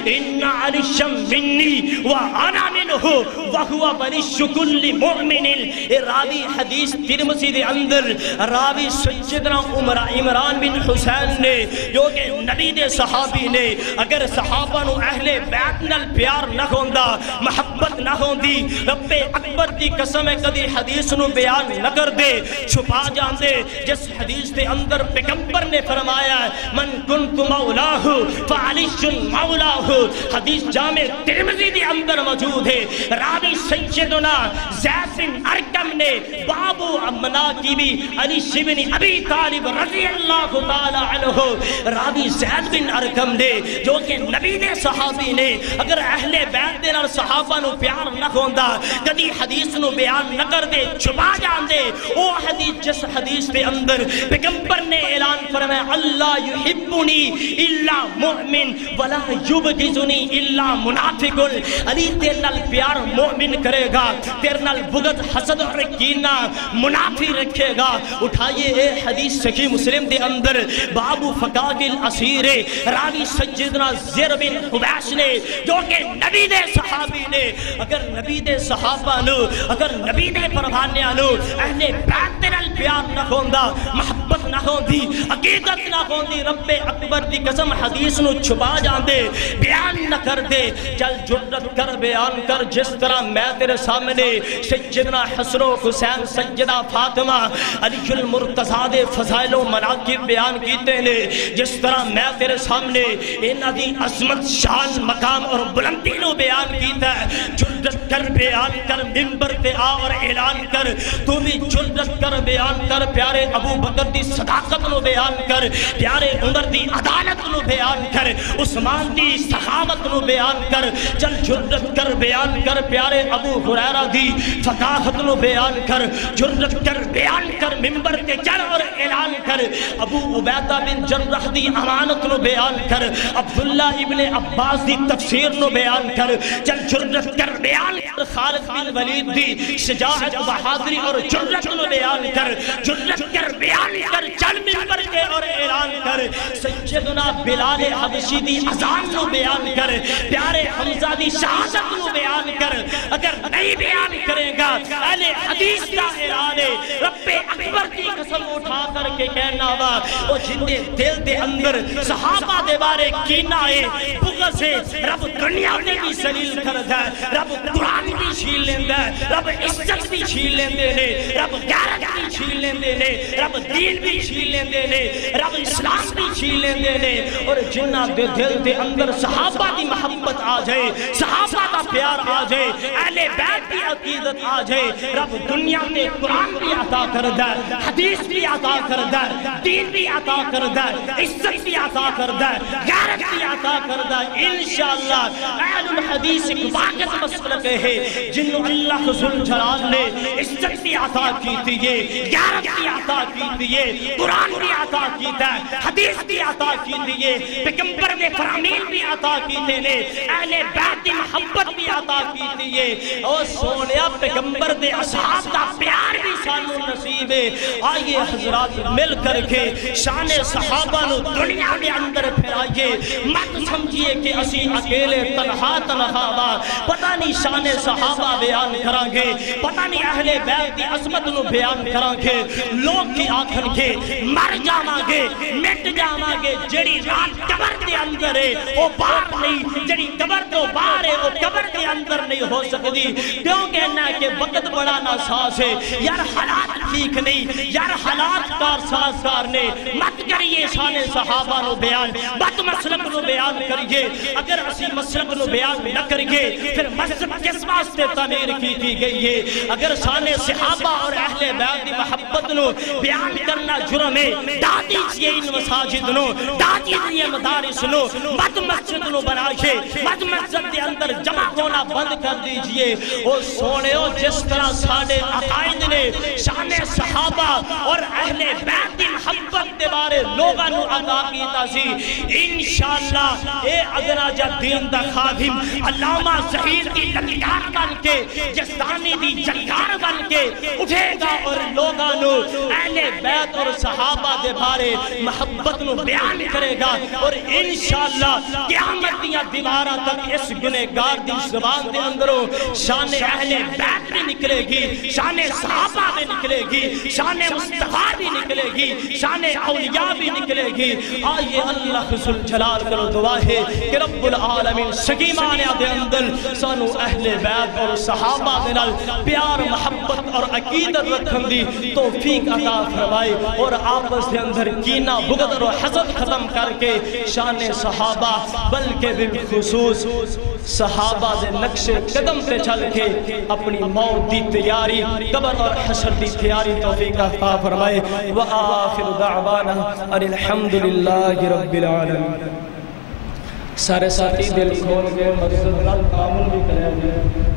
ان علیشم منی وانا منہ وہو بنش کل مؤمن اے راوی حدیث ترمذی دے اندر راوی سیدنا عمران بن حسین نے جو کہ نبی دے صحابی نے اگر صحابہ نو اہل بیت نال پیار نہ ہوندا محبت نہ ہوندی رب اکبر دی قسم کدی حدیث نو بیان نہ کر دے چھپا جان دے جس حدیث دے اندر پیغمبر نے فرمایا من کنت مولاہ فعلی مولاہ حدیث جامع ترمذی دے اندر موجود ہے راوی سیدنا زید بن ارقم نے بابو مناقب علی بن ابی طالب رضی اللہ تعالی عنہ راوی زید بن ارقم نے جو کہ نبی دے صحابی نے اگر اہل بیت دے نال صحابہ نو پیار نہ ہوندا کدی حدیث نو بیان نہ کر دے چھپا جان دے او حدیث جس حدیث دے اندر پیغمبر نے اعلان فرمایا اللہ یحبنی الا مؤمن ولا یبغضنی الا منافق علی تیرے نال پیار مومن کرے گا تیرے نال بغض حسد اور کینہ منافق رکھے گا اٹھائیے اے حدیث صحیح مسلم دے اندر باب فقاق الاسیر راوی سیدنا زیر بن حبیش نے جو کہ نبی دے صحابی نے اگر نبی دے صحابہ نو اگر نبی دے پروانیاں نو اہل بیت دے نال پیار نہ ہوندا محبت نہ ہوندی عقیدت نہ ہوندی رب اکبر دی قسم حدیث نو چھپا جان دے بیان نہ کر دے چل جرت کر بیان کر جس طرح میں تیرے سامنے سیدنا حسن و حسین سیدہ فاطمہ علی المرتضیٰ دے فضائل و مناقب بیان کیتے نے جس طرح میں تیرے سامنے انہاں دی عظمت شان مقام اور بلندی نو بیان کیتا ہے جرت کر بیان کر منبر تے آ اور اعلان کر تو بھی جرت کر بیان کر پیارے ابو بکر دی صداقت نو بیان کر، پیارے عمر دی عدالت نو بیان کر، عثمان دی سخاوت نو بیان کر، چل جرت کر بیان کر، پیارے ابو ہریرہ دی فقاہت نو بیان کر، جرت کر بیان کر، منبر تے چڑھ اور اعلان کر، ابو عبیدہ بن جرح دی امانت نو بیان کر، عبداللہ ابن عباس دی تفسیر نو بیان کر، چل جرت کر بیان کر، خالد بن ولید دی شجاعت بہادری اور جرت نو بیان کر، جرت کر بیان کر، چل منبر تے اور اعلان کر، سیدنا بلال حبشی دی اذان نو بیان کر، پیارے حمزہ دی شہادت نو بیان کر۔ اگر نہیں بیان کرے گا اہل حدیث کا اعلان ہے، رب اکبر کی قسم اٹھا کر کے کہنا وا او جن دے دل دے اندر صحابہ دے بارے کینہ ہے، بغض ہے، رب دنیا نے بھی ذلیل کر دے، رب قرآن بھی چھین لیندے، رب عزت بھی چھین لیندے نے، رب غیرت بھی چھین لیندے نے، رب دین بھی چھین لیندے نے، رب اسلام بھی چھین لیندے نے۔ اور جنہ دے دل دے اندر صحابہ دی محبت آ جائے، صحابہ دا پیار آ جائے، اہل بیت کی عقیدت آ جائے، رب دنیا میں قرآن بھی عطا کر دے، حدیث بھی عطا کر دے، دین بھی عطا کر دے، عزت بھی عطا کر دے، غیرت بھی عطا کر دے۔ انشاءاللہ اہل الحدیث ایک واقعت مسلک ہے جنہوں اللہ ذوالجلال نے عزت بھی عطا کی تھی، غیرت بھی عطا کی تھی، قرآن بھی عطا کی تھی، حدیث بھی عطا کی تھی، پیغمبر نے فرامین بھی عطا کی تھی، اہل بیت کی محبت بھی عطا کی تھی۔ اور سونیا پیغمبر دے اصحاب دا پیار بھی سانو نصیب ہے۔ آئیے حضرات مل کر کے شان صحابہ نو دنیا کے اندر پھیلائیے، مت سمجھیے کہ اسی اکیلے تنہا وا، پتہ نہیں شان صحابہ بیان کران گے، پتہ نہیں اہل بیت دی عظمت نو بیان کران گے، لوگ کی آکھن گے مر جاواں گے، مٹ جاواں گے، جڑی رات قبر دے اندر ہے وہ باہر نہیں، جڑی قبر تو باہر ہے وہ قبر دے اندر نہیں ہو سکتی۔ کیوں کہنا ہے کہ وقت بڑا ناساز ہے، یار حالات ٹھیک نہیں، یار حالات کارسازگار نے، مت کریے شان صحابہ نو بیان، مت مسلک نو بیان کریے۔ اگر اسی مسلک نو بیان نہ کریے پھر مسجد کس واسطے تعمیر کی گئی ہے؟ اگر شان صحابہ اور اہل بیت دی محبت نو بیان کرنا جرم ہے، ڈا دیجئے ان مساجد نو، ڈا دیجئے مدارس نو، مت مسجد نو بنائیے، مت مسجد دے اندر جمع ہونا بند کر دیجئے۔ او سونےو جس طرح ساڑے عقائد نے شان صحابہ اور اہل بیت دی محبت دے بارے لوگاں نو آگاہ کیتا سی، انشاءاللہ اے اگرا جا دین دا خادم علامہ ظہیر کی للکار بن کے، یزدانی دی جلکار بن کے اٹھے گا اور لوگاں نو اہل بیت اور صحابہ دے بارے محبت نو بیان کرے گا، اور انشاءاللہ قیامت دیاں دیواراں تک اس گنہگار دی زبان دے اندروں شان اہل بیت بھی نکلے گی، شان صحابہ بھی نکلے گی، شان مصطفیٰ بھی نکلے گی، شان اولیاء بھی نکلے گی۔ آئیے اللہ ذوالجلال کرو دعا ہے کہ رب العالمین سکیمانہ دے اندر سانو اہل بیت اور صحابہ دے نال پیار محبت اور عقیدت رکھن دی توفیق عطا فرمائے، اور آپس دے اندر کینہ بغض اور حسد ختم کر کے شان صحابہ بلکہ بالخصوص صحابہ دے نقش قدم تے چل کے اپنی موت دی تیاری، قبر اور حشر دی تیاری توفیق عطا فرمائے۔ وآخر دعوانا ان الحمدللہ رب العالمین۔ سارے ساتھی دل کھول کے مسجد نال تعامل بھی کریں گے۔